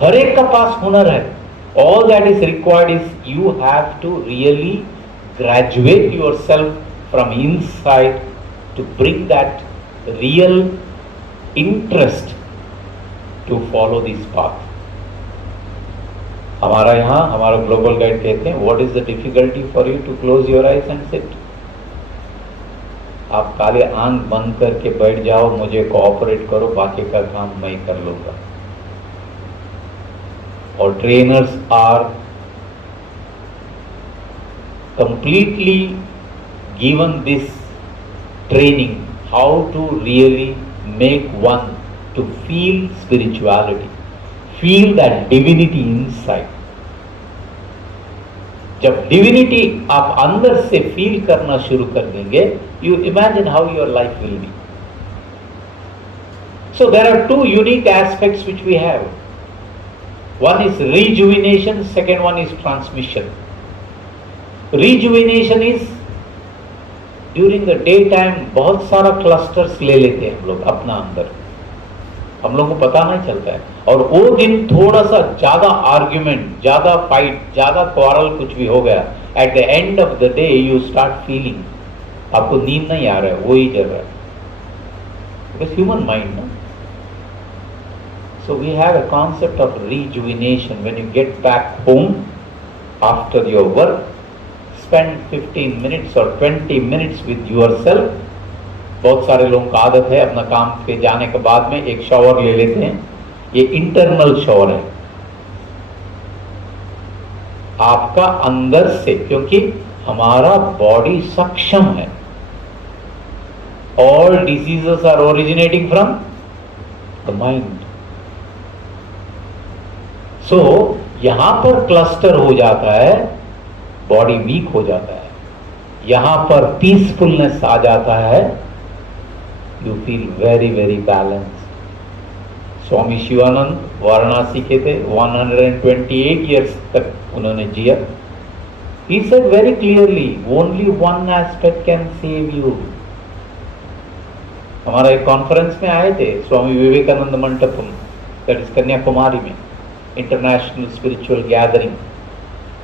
हर एक का पास हुनर है। All that is required is you have to really graduate yourself from inside to bring that real interest to follow this path. हमारा यहाँ हमारा ग्लोबल गाइड कहते हैं, what is the difficulty for you to close your eyes and sit. आप काले आंख बंद करके बैठ जाओ, मुझे कोऑपरेट करो, बाकी का काम मैं कर लूंगा। और trainers are completely given this training how to really make one to feel spirituality, feel that divinity inside. जब डिविनिटी आप अंदर से फील करना शुरू कर देंगे, you imagine how your life will be. So there are two unique aspects which we have. One is rejuvenation, second one is transmission. Rejuvenation is during the daytime बहुत सारा clusters ले लेते हैं हम लोग अपना अंदर, हम लोग को पता नहीं चलता है, और वो दिन थोड़ा सा ज्यादा आर्ग्यूमेंट, ज्यादा फाइट, ज्यादा क्वारल कुछ भी हो गया, at the end of the day you start feeling आपको नींद नहीं आ रहा है, वो ही चल रहा है, बिकॉज ह्यूमन माइंड ना. So we have a concept of rejuvenation. When you get back home after your work, spend 15 minutes or 20 minutes with yourself. बहुत सारे लोगों का आदत है अपना काम पे जाने के बाद में एक शॉवर ले लेते हैं. ये इंटरनल शॉवर है आपका अंदर से, क्योंकि हमारा बॉडी सक्षम है. All diseases are originating from the mind. सो यहां पर क्लस्टर हो जाता है, बॉडी वीक हो जाता है. यहां पर पीसफुलनेस आ जाता है, you feel very very balance. Swami Shivanand Varanasi के थे, 128 ईयर्स तक उन्होंने जिया. He said very clearly, only one aspect can save you. हमारा एक कॉन्फ्रेंस में आए थे स्वामी विवेकानंद मंडपम, दैट इज कन्याकुमारी में, इंटरनेशनल स्पिरिचुअल गैदरिंग.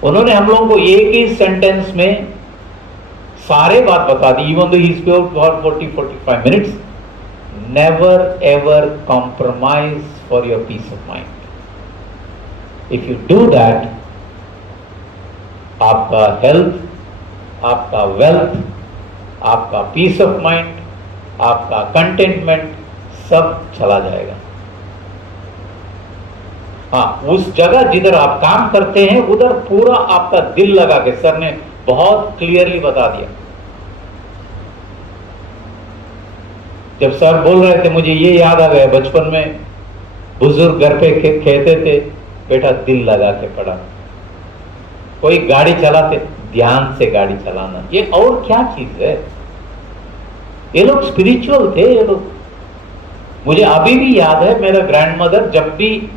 उन्होंने हम लोगों को एक ही सेंटेंस में सारे बात बता दी. Even though he spoke for 40-45 minutes, never ever compromise for your peace of mind. If you do that, आपका हेल्थ, आपका वेल्थ, आपका पीस ऑफ माइंड, आपका कंटेंटमेंट सब चला जाएगा. हाँ, उस जगह जिधर आप काम करते हैं उधर पूरा आपका दिल लगा के, सर ने बहुत क्लियरली बता दिया. जब सर बोल रहे थे मुझे ये याद आ गया, बचपन में बुजुर्ग घर पे कहते थे बेटा दिल लगा के पढ़ा. कोई गाड़ी चलाते, ध्यान से गाड़ी चलाना. ये और क्या चीज है? ये लोग स्पिरिचुअल थे ये लोग. मुझे अभी भी याद है, मेरा ग्रैंडमदर जब भी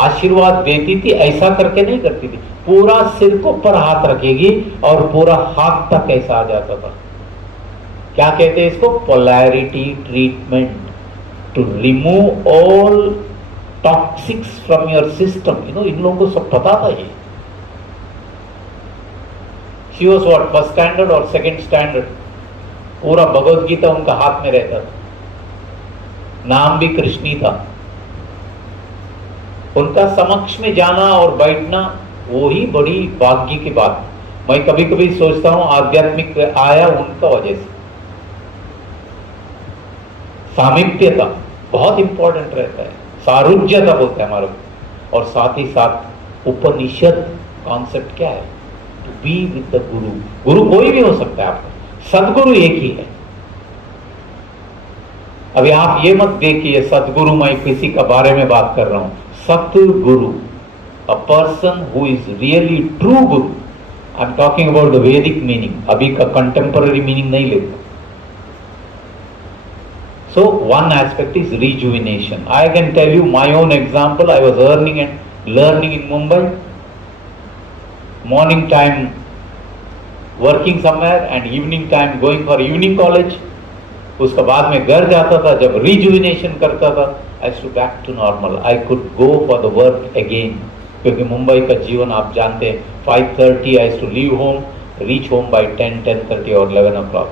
आशीर्वाद देती थी ऐसा करके नहीं करती थी, पूरा सिर को पर हाथ रखेगी और पूरा हाथ तक ऐसा आ जाता था. क्या कहते हैं इसको? Polarity treatment, to remove all toxics from your system. इन लोगों को सब पता था ये. She was what, first standard और सेकंड स्टैंडर्ड. पूरा भगवद गीता उनका हाथ में रहता था. नाम भी कृष्णी था. उनका समक्ष में जाना और बैठना वो ही बड़ी भाग्य की बात. मैं कभी कभी सोचता हूं आध्यात्मिक आया उनका वजह से. सामीप्यता बहुत इंपॉर्टेंट रहता है, सारूज्यता बोलते हैं हमारे. और साथ ही साथ उपनिषद कॉन्सेप्ट क्या है? टू बी विद द गुरु. गुरु कोई भी हो सकता है आपका, सदगुरु एक ही है. अभी आप ये मत देखिए सदगुरु मैं किसी का बारे में बात कर रहा हूं. सतगुरु, a person who is really true guru. I'm talking about the Vedic meaning. अभी का contemporary meaning नहीं लेता. So one aspect is rejuvenation. I can tell you my own example. I was earning and learning in Mumbai. Morning time working somewhere and evening time going for evening college. उसका बाद में घर जाता था, जब rejuvenation करता था, I used to back to normal. I could go for the work again. क्योंकि मुंबई का जीवन आप जानते हैं, 5:30 I used to leave home, reach home by 10:30 or 11 o'clock.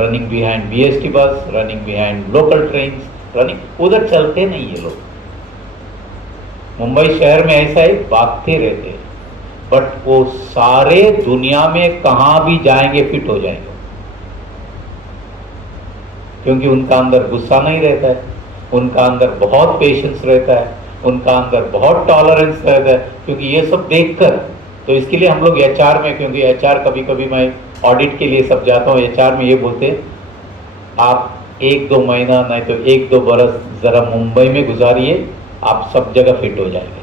Running behind BST bus, running behind local trains, running. उधर चलते नहीं ये लोग. मुंबई शहर में ऐसा है, भागते रहते हैं. बट वो सारे दुनिया में कहाँ भी जाएंगे फिट हो जाएंगे, क्योंकि उनका अंदर गुस्सा नहीं रहता है, उनका अंदर बहुत पेशेंस रहता है, उनका अंदर बहुत टॉलरेंस रहता है. क्योंकि ये सब देखकर तो इसके लिए हम लोग HR में, क्योंकि HR कभी कभी मैं ऑडिट के लिए सब जाता हूँ, HR में ये बोलते हैं आप 1-2 महीना नहीं तो 1-2 बरस जरा मुंबई में गुजारिए, आप सब जगह फिट हो जाएंगे।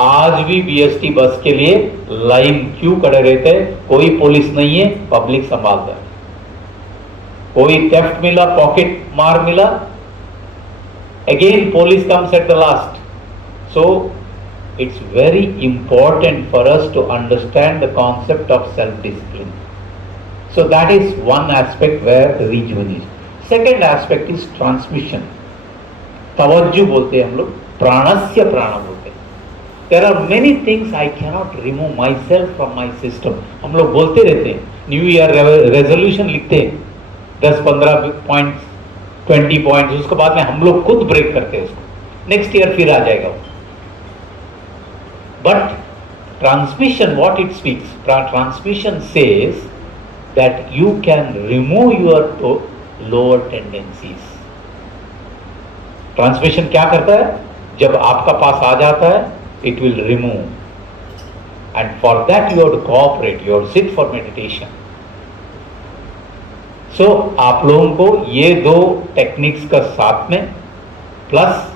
आज भी BST बस के लिए लाइन क्यों खड़े रहते हैं, कोई पुलिस नहीं है, पब्लिक संभालता है। कोई थेफ्ट मिला, पॉकेट मार मिला, again police comes at the last. So it's very important for us to understand the concept of self-discipline. So that is one aspect where rejuvenation is. Second aspect is transmission. तवज्जो बोलते हैं हम लोग, प्राणस्य प्राण बोलते हैं। There are many things I cannot remove myself from my system. हम लोग बोलते रहते हैं, न्यू ईयर रेजोल्यूशन लिखते हैं 10-15 पॉइंट्स, 20 पॉइंट्स, उसके बाद में हम लोग खुद ब्रेक करते हैं उसको, नेक्स्ट ईयर फिर आ जाएगा। But transmission, what it speaks, transmission says that you can remove your lower tendencies. Transmission क्या करता है, जब आपका पास आ जाता है, it will remove, and for that you have to cooperate, you have to sit for meditation. So आप लोगों को ये 2 टेक्निक्स का साथ में प्लस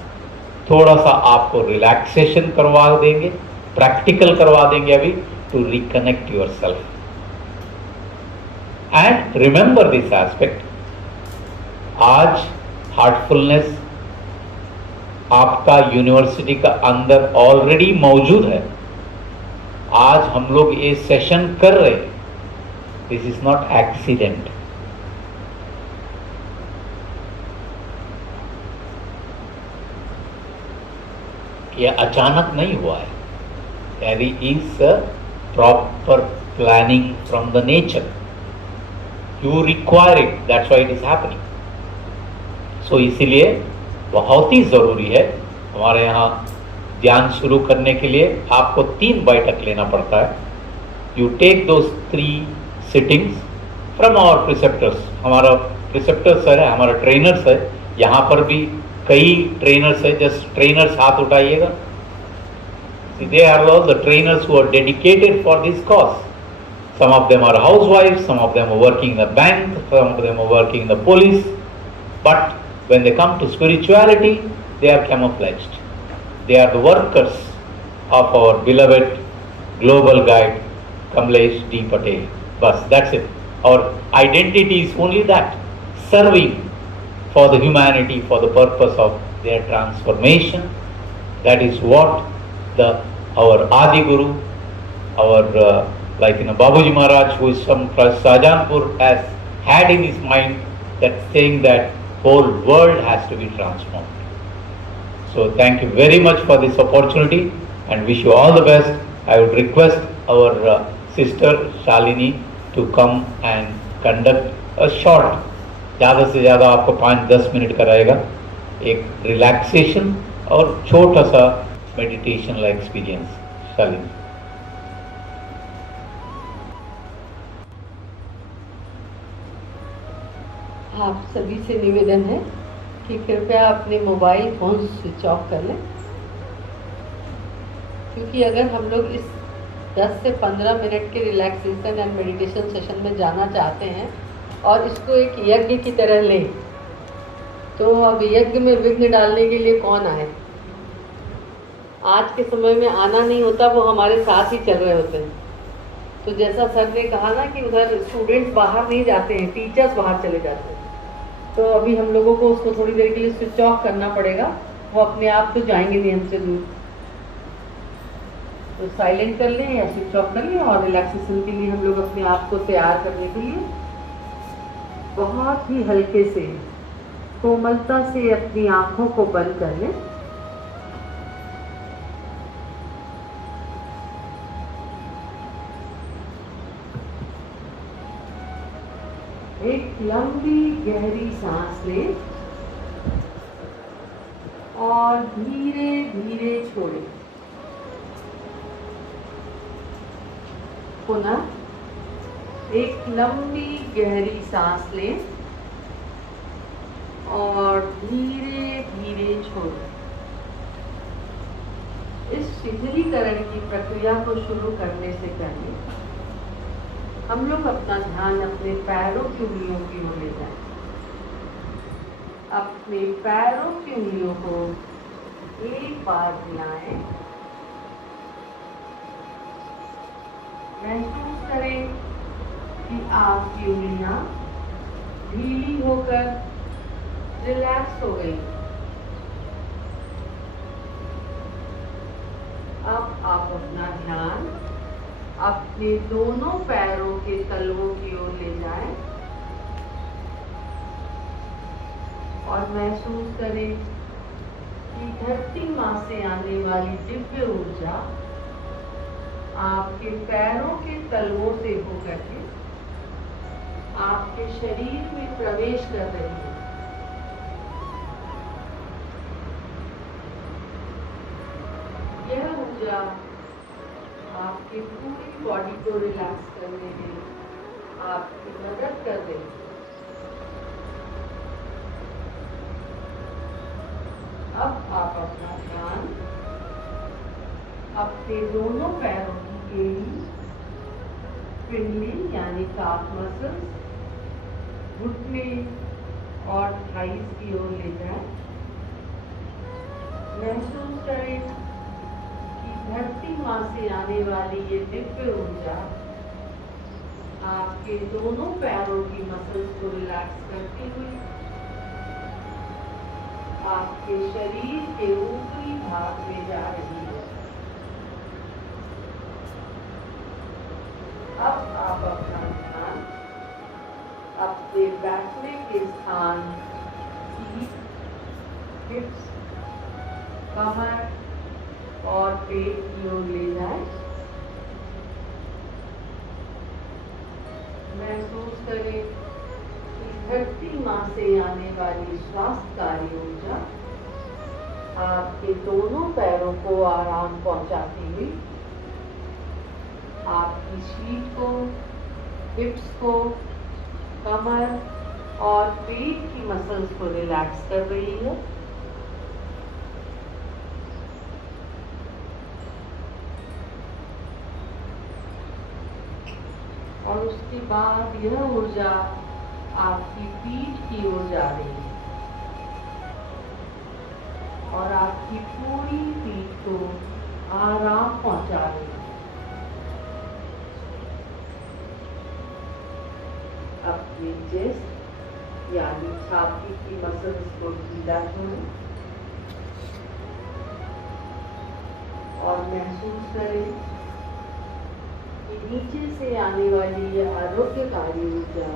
थोड़ा सा आपको रिलैक्सेशन करवा देंगे, प्रैक्टिकल करवा देंगे अभी, to reconnect your self and remember this aspect. आज हार्टफुलनेस आपका यूनिवर्सिटी का अंदर ऑलरेडी मौजूद है। आज हम लोग ये सेशन कर रहे हैं, दिस इज नॉट एक्सीडेंट। ये अचानक नहीं हुआ है, there is a proper planning from the nature. You require it, that's why it is happening. So इसीलिए बहुत ही ज़रूरी है, हमारे यहाँ ध्यान शुरू करने के लिए आपको 3 बैठक लेना पड़ता है। You take those 3 sittings from our preceptors. हमारा preceptors है, हमारा trainers है, यहाँ पर भी कई trainers है, just trainers हाथ उठाइएगा। They are all the trainers who are dedicated for this cause. Some of them are housewives, some of them are working in the bank, some of them are working in the police. But when they come to spirituality, they are camouflaged. They are the workers of our beloved global guide, Kamlesh D. Patel. Bas, that's it. Our identity is only that, serving for the humanity, for the purpose of their transformation. That is what our Adi Guru, our like Babuji Maharaj, who is from Shahjahanpur, has had in his mind that saying that whole world has to be transformed. So thank you very much for this opportunity and wish you all the best. I would request our sister Shalini to come and conduct a short, ज़्यादा से ज़्यादा आपको 5-10 minute कराएगा, एक relaxation और छोटा सा meditation का एक्सपीरियंस। शालिनी। आप सभी से निवेदन है कि कृपया अपने मोबाइल फोन स्विच ऑफ कर लें, क्योंकि अगर हम लोग इस 10 से 15 मिनट के रिलैक्सेशन एंड मेडिटेशन सेशन में जाना चाहते हैं और इसको एक यज्ञ की तरह लें, तो अब यज्ञ में विघ्न डालने के लिए कौन आए। आज के समय में आना नहीं होता, वो हमारे साथ ही चल रहे होते हैं। तो जैसा सर ने कहा ना कि उधर स्टूडेंट्स बाहर नहीं जाते हैं, टीचर्स बाहर चले जाते हैं, तो अभी हम लोगों को उसको थोड़ी देर के लिए स्विच ऑफ करना पड़ेगा। वो अपने आप तो जाएंगे नहीं हमसे दूर, तो साइलेंट कर लें या स्विच ऑफ कर लें। और रिलैक्सेशन के लिए हम लोग अपने आप को तैयार करने के लिए बहुत ही हल्के से, कोमलता से अपनी आँखों को बंद कर लें। एक लंबी गहरी सांस लें और धीरे धीरे छोड़ें। पुनः एक लंबी गहरी सांस लें और धीरे धीरे छोड़ें। इस शिथिलीकरण की प्रक्रिया को शुरू करने से पहले हम लोग अपना ध्यान अपने पैरों की उंगलियों की ओर ले जाएं। अपने पैरों की उंगलियों को एक बार हिलाएं। महसूस करें कि आपकी उंगलियां ढीली होकर रिलैक्स हो गई। अब आप अपना ध्यान अपने दोनों पैरों के तलवों की ओर ले जाएं और महसूस करें कि धरती मां से आने वाली दिव्य ऊर्जा आपके पैरों के तलवों से होकर के आपके शरीर में प्रवेश कर रही है। यह ऊर्जा आपकी पूरी बॉडी को रिलैक्स करने में आपकी मदद कर रही है। अब आप अपना ध्यान अपने दोनों पैरों की एड़ी, पिंडली यानी काफ मसल्स, घुटने और थाइस की ओर ले जाएं। महसूस करें कि धरती मां से आने वाली ये दिव्य ऊर्जा आपके दोनों पैरों की मसल्स को रिलैक्स करती हुई आपके शरीर के ऊपरी भाग में जा रही है। अब आप अपना ध्यान अपने बैठने के स्थान, सीट, हिप्स, कमर और पेट की ओर ले जाएं। महसूस करें कि धरती मां से आने वाली स्वास्थ्यकारी ऊर्जा आपके दोनों पैरों को आराम पहुंचाती हुई आपकी शीट को, हिप्स को, कमर और पेट की मसल्स को रिलैक्स कर रही है। और उसके बाद यह ऊर्जा आपकी पीठ की ओर जा रही है और आपकी पूरी पीठ को आराम पहुंचा रही है। अपनी चेस्ट यानी छाती की मसल्स को ढीला छोड़ें और महसूस करें कि नीचे से आने वाली यह आरोग्यकारी ऊर्जा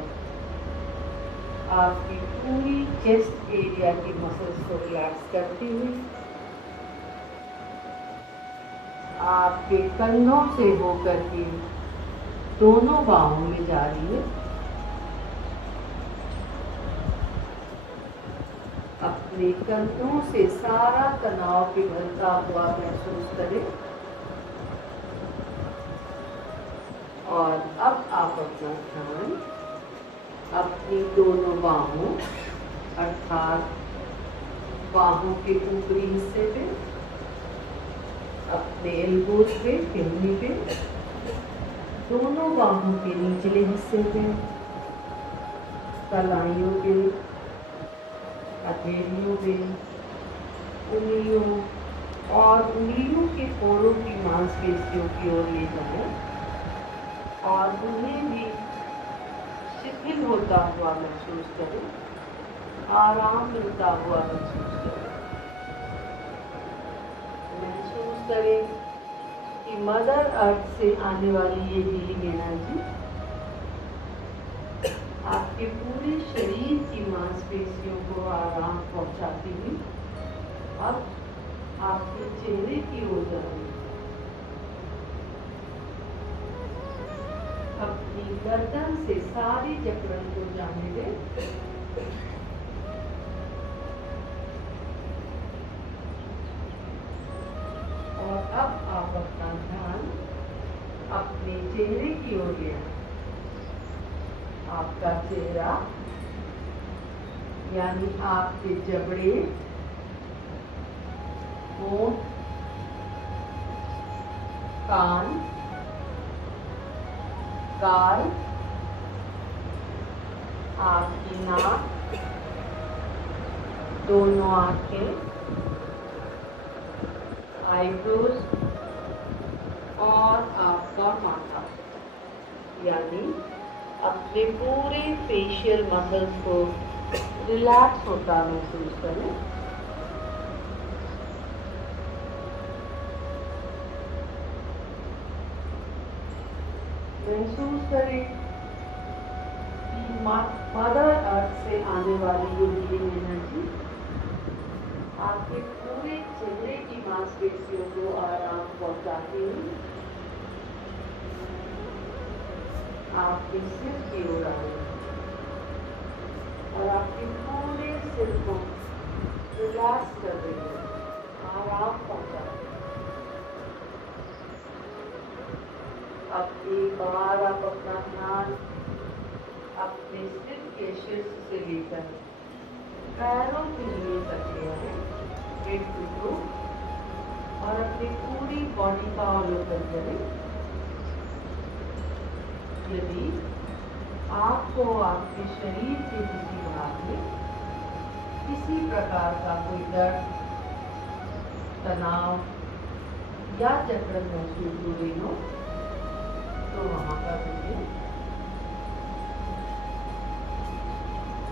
आपकी पूरी चेस्ट एरिया की मसल्स को रिलैक्स करती हुई आपके कंधों से होकर के दोनों बाहों में जा रही है। अपने कंधों से सारा तनाव पिघलता हुआ महसूस करें और अब आप अपना ध्यान अपनी दोनों बाहों अर्थात बाहों के ऊपरी हिस्से पे, अपने एल्बोज पे, हिंदी पे, दोनों बाहों के निचले हिस्से पे, कलाइयों पे, हथेलियों पे, उंगलियों और उंगलियों के पोरों की मांसपेशियों की ओर ले जाएं और उन्हें भी शिथिल होता हुआ महसूस करें, आराम मिलता हुआ महसूस करें। महसूस करें कि मदर अर्थ से आने वाली ये हीलिंग एनर्जी आपके पूरे शरीर की मांसपेशियों को आराम पहुंचाती हुई और आपके चेहरे की ओर जा रही है। अपनी गर्दन से सारी जकड़न को जाने दें और अब आप अपना ध्यान अपने चेहरे की ओर ले आए। आपका चेहरा यानी आपके जबड़े, होंठ, कान, गाल, आपकी नाक, दोनों आंखें, आईब्रोज और आपका माथा, यानी अपने पूरे फेशियल मसल्स को रिलैक्स होता महसूस करें। महसूस करें कि मदर अर्थ से आने वाली ये हीलिंग एनर्जी आपके पूरे चेहरे की मांसपेशियों को आराम पहुंचाती है, आपके सिर की ओर आए और आपके पूरे सिर को रिलैक्स कर रही है, आराम पहुंचा रही है। अब एक बार आप अपना ध्यान अपने सिर के शीर्ष से लेकर पैरों के लिए करते हैं, हेड टू टू, और अपनी पूरी बॉडी का अवलोकन करें। यदि आपको आपके शरीर के किसी भाग में किसी प्रकार का कोई दर्द, तनाव या जकड़न महसूस हो रही हो तो वहां पर रुकिए।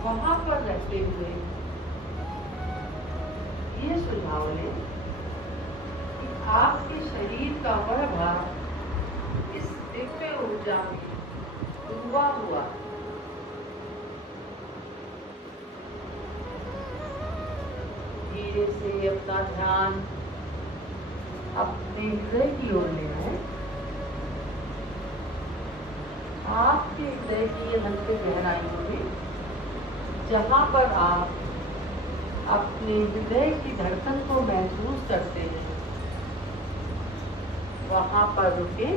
वहां पर रहते हुए ये सुझाव लें कि आपके शरीर का वह भाग इस दिव्य ऊर्जा में डूबा हुआ, धीरे से अपना ध्यान अपने हृदय की ओर लेना है। आपके हृदय की ये हल्के गहराइयों में, जहाँ पर आप अपने हृदय की धड़कन को महसूस करते हैं, वहाँ पर रुके।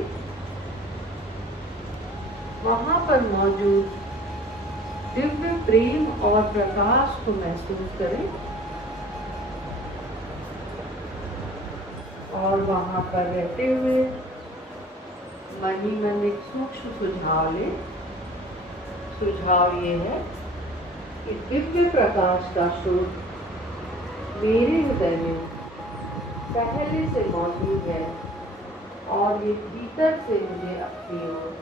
वहाँ पर मौजूद दिव्य प्रेम और प्रकाश को महसूस करें और वहाँ पर रहते हुए मन ही मन एक सूक्ष्म सुझाव लें। सुझाव ये है कि दिव्य प्रकाश का स्रोत मेरे हृदय में पहले से मौजूद है और ये भीतर से मुझे अपनी ओर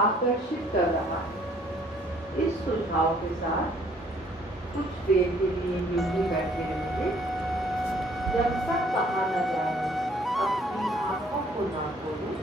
आकर्षित कर रहा है। इस सुझाव के साथ कुछ देर के लिए यूं बैठे रहेंगे। जब तक कहा न जाए अपनी आंखों को ना खोलें।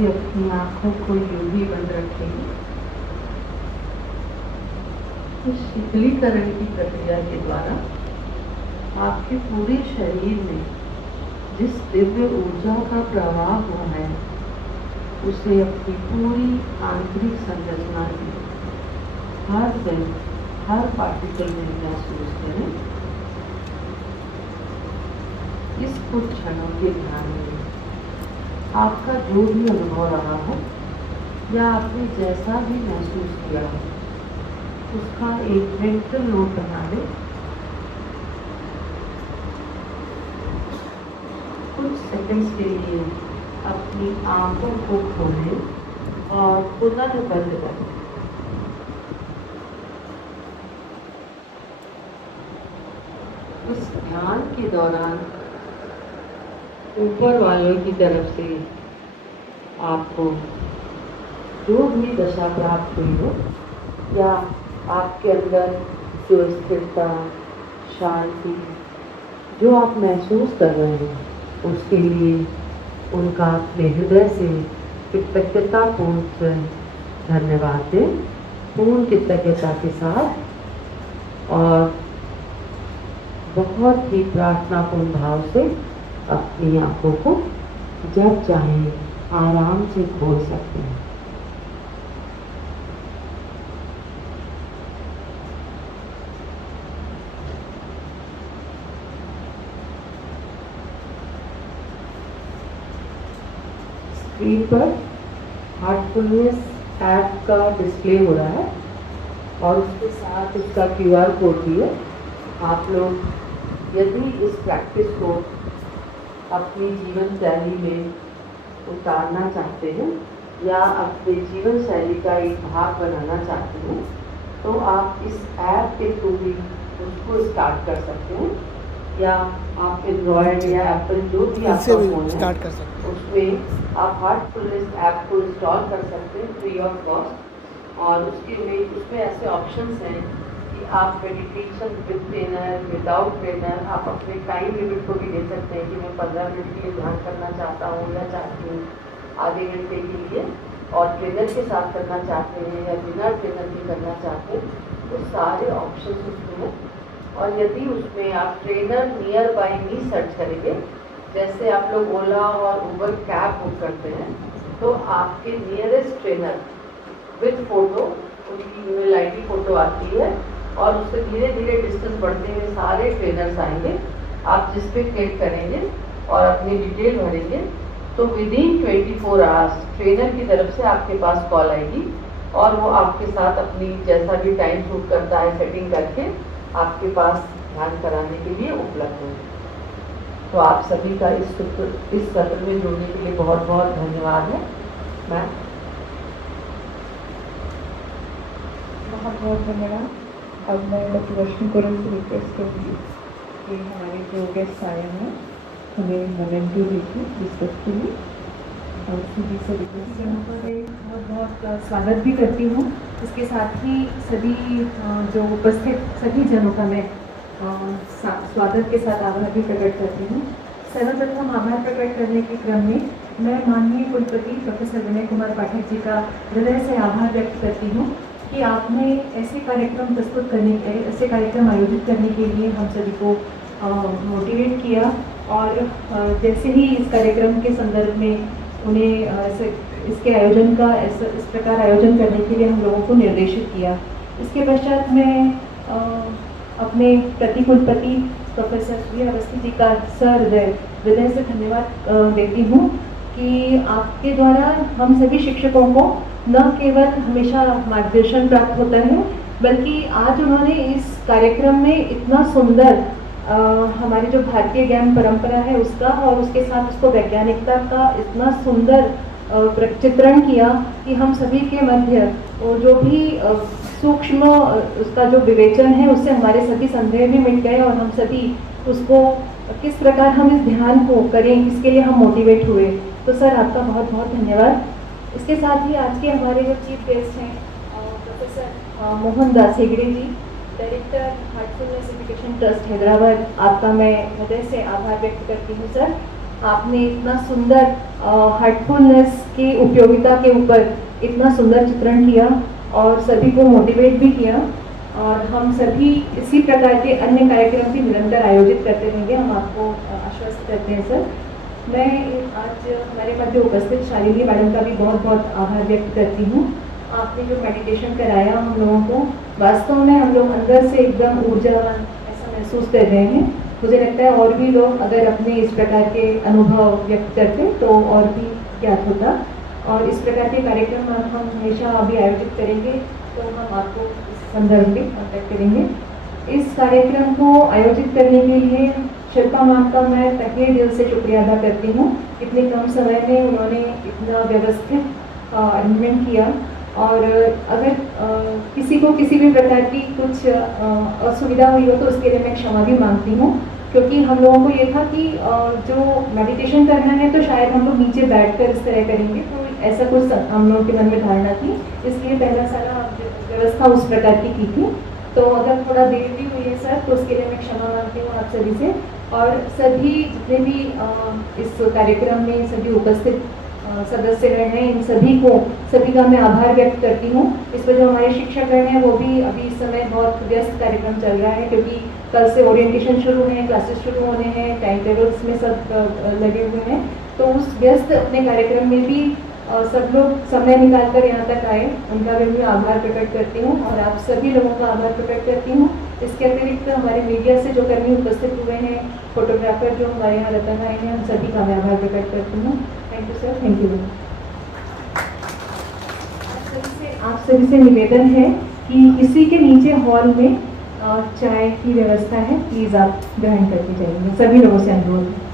भी अपनी आंखों को यूं ही बंद रखेंगे। इस शीतलीकरण की प्रक्रिया के द्वारा आपके पूरे शरीर में जिस दिव्य ऊर्जा का प्रवाह हुआ है उसे अपनी पूरी आंतरिक संरचना की हर दिन हर पार्टिकल में महसूस करें। इस कुछ क्षणों के ध्यान में आपका जो भी अनुभव रहा हो या आपने जैसा भी महसूस किया हो उसका एक मेंटल नोट बना लें। कुछ सेकंड्स के लिए अपनी आंखों को खोलें और पुनः बंद करें। इस ध्यान के दौरान ऊपर वालों की तरफ से आपको जो भी दशा प्राप्त हुई हो या आपके अंदर जो स्थिरता शांति जो आप महसूस कर रहे हैं उसके लिए उनका अपने हृदय से कृतज्ञतापूर्ण धन्यवाद दें, पूर्ण कृतज्ञता के साथ और बहुत ही प्रार्थनापूर्ण भाव से अपनी आंखों को जब चाहें आराम से खोल सकते हैं। स्क्रीन पर हार्टफुलनेस ऐप का डिस्प्ले हो रहा है और उसके साथ उसका QR कोड भी है। आप लोग यदि इस प्रैक्टिस को अपनी जीवन शैली में उतारना चाहते हैं या अपने जीवन शैली का एक भाग बनाना चाहते हैं तो आप इस ऐप के थ्रू भी उसको स्टार्ट कर सकते हैं या आप एंड्रॉयड या एप्पल जो भी आपका फोन स्टार्ट कर सकते हैं उसमें आप हार्टफुलनेस ऐप को इंस्टॉल कर सकते हैं फ्री ऑफ कॉस्ट। और उसमें ऐसे ऑप्शंस हैं कि आप meditation with trainer without trainer आप अपने टाइम लिमिट को भी दे सकते हैं कि मैं 15 मिनट के लिए ध्यान करना चाहता हूँ या चाहती हूँ आधे घंटे के लिए और ट्रेनर के साथ करना चाहते हैं या बिना ट्रेनर के करना चाहते हैं तो सारे ऑप्शन उसमें हैं। और यदि उसमें आप trainer near by me search करेंगे जैसे आप लोग ओला और उबर कैब बुक करते हैं तो आपके नियरेस्ट ट्रेनर विद फोटो उनकी ईमेल ID फोटो आती है और उससे धीरे धीरे डिस्टेंस बढ़ते हुए सारे ट्रेनर्स आएंगे। आप जिस पे क्लिक करेंगे और अपनी डिटेल भरेंगे तो विदिन 24 आवर्स ट्रेनर की तरफ से आपके पास कॉल आएगी और वो आपके साथ अपनी जैसा भी टाइम सूट करता है सेटिंग करके आपके पास ध्यान कराने के लिए उपलब्ध होंगे। तो आप सभी का इस सत्र में जुड़ने के लिए बहुत बहुत धन्यवाद है। मैं बहुत बहुत धन्यवाद। अब मैं डॉक्टर रश्मि कुरन से रिक्वेस्ट करूँगी कि हमारे जो गेस्ट आए हैं हमें मोमेंटो देखिए डिस्कस के लिए और सभी से रिक्वेस्ट यहाँ पर बहुत बहुत स्वागत भी करती हूँ। इसके साथ ही सभी जो उपस्थित सभी जनों का मैं स्वागत के साथ आभार भी प्रकट करती हूँ। सर्वप्रथम आभार प्रकट करने के क्रम में मैं माननीय कुलपति प्रोफेसर विनय कुमार पाठक जी का हृदय से आभार व्यक्त करती हूँ कि आपने ऐसे कार्यक्रम प्रस्तुत करने के ऐसे कार्यक्रम आयोजित करने के लिए हम सभी को मोटिवेट किया और जैसे ही इस कार्यक्रम के संदर्भ में उन्हें इसके आयोजन का इस प्रकार आयोजन करने के लिए हम लोगों को निर्देशित किया। इसके पश्चात मैं अपने प्रतिकुलपति प्रोफेसर श्री अवस्थी जी का हृदय से धन्यवाद देती हूँ कि आपके द्वारा हम सभी शिक्षकों को न केवल हमेशा मार्गदर्शन प्राप्त होता है बल्कि आज उन्होंने इस कार्यक्रम में इतना सुंदर हमारी जो भारतीय ज्ञान परंपरा है उसका और उसके साथ उसको वैज्ञानिकता का इतना सुंदर चित्रण किया कि हम सभी के मध्य जो भी सूक्ष्म उसका जो विवेचन है उससे हमारे सभी संदेह भी मिट गए और हम सभी उसको किस प्रकार हम इस ध्यान को करें इसके लिए हम मोटिवेट हुए। तो सर आपका बहुत बहुत धन्यवाद। इसके साथ ही आज के हमारे जो चीफ गेस्ट हैं professor Mohan Das Hegde ji, director heartfulness education trust Hyderabad, आपका मैं हृदय से आभार व्यक्त करती हूँ सर। आपने इतना सुंदर हार्टफुलनेस की उपयोगिता के ऊपर इतना सुंदर चित्रण किया और सभी को मोटिवेट भी किया। और हम सभी इसी प्रकार के अन्य कार्यक्रम भी निरंतर आयोजित करते रहेंगे, हम आपको आश्वस्त करते हैं सर। मैं आज हमारे मध्य उपस्थित शालिनी मैडम का भी बहुत बहुत आभार व्यक्त करती हूँ। आपने जो मेडिटेशन कराया हम लोगों को, वास्तव में हम लोग अंदर से एकदम ऊर्जावान ऐसा महसूस कर रहे हैं। मुझे लगता है और भी लोग अगर अपने इस प्रकार के अनुभव व्यक्त करते तो और भी ज्ञात होता। और इस प्रकार के कार्यक्रम हम हमेशा अभी आयोजित करेंगे, तो हम आपको इस संदर्भ में कॉन्टैक्ट करेंगे। इस कार्यक्रम को आयोजित करने के लिए शिल्पा मैम का मैं तहे दिल से शुक्रिया अदा करती हूँ। इतने कम समय में उन्होंने इतना व्यवस्थित अरेंजमेंट किया। और अगर किसी को किसी भी प्रकार की कुछ असुविधा हुई हो तो उसके लिए मैं क्षमा भी मांगती हूँ, क्योंकि हम लोगों को ये था कि जो मेडिटेशन करना है तो शायद हम लोग नीचे बैठकर इस तरह करेंगे, तो ऐसा कुछ हम लोगों के मन में धारणा थी, इसलिए पहला सारा व्यवस्था उस प्रकार की थी। तो अगर थोड़ा देर भी हुई है सर तो उसके लिए मैं क्षमा मांगती हूँ आप सभी से। और सभी जितने भी इस कार्यक्रम में सभी उपस्थित सदस्य रहे हैं, इन सभी का मैं आभार व्यक्त करती हूँ। इस पर जो हमारे शिक्षक रहे हैं वो भी अभी इस समय बहुत व्यस्त कार्यक्रम चल रहा है, क्योंकि कल से ओरिएंटेशन शुरू हैं, क्लासेस शुरू होने हैं, टाइम टेबल्स में सब लगे हुए हैं। तो उस व्यस्त अपने कार्यक्रम में भी सब लोग समय निकालकर यहाँ तक आए, उनका भी मैं आभार प्रकट करती हूँ और आप सभी लोगों का आभार प्रकट करती हूँ। इसके अतिरिक्त हमारे मीडिया से जो कर्मी उपस्थित हुए हैं, फोटोग्राफर जो हमारे यहाँ रतन आए हैं, हम सभी का मैं आभार प्रकट करती हूँ। Thank you sir, thank you. आप सभी से निवेदन है कि इसी के नीचे हॉल में चाय की व्यवस्था है, प्लीज़ आप ग्रहण करके जाइए, सभी लोगों से अनुरोध है।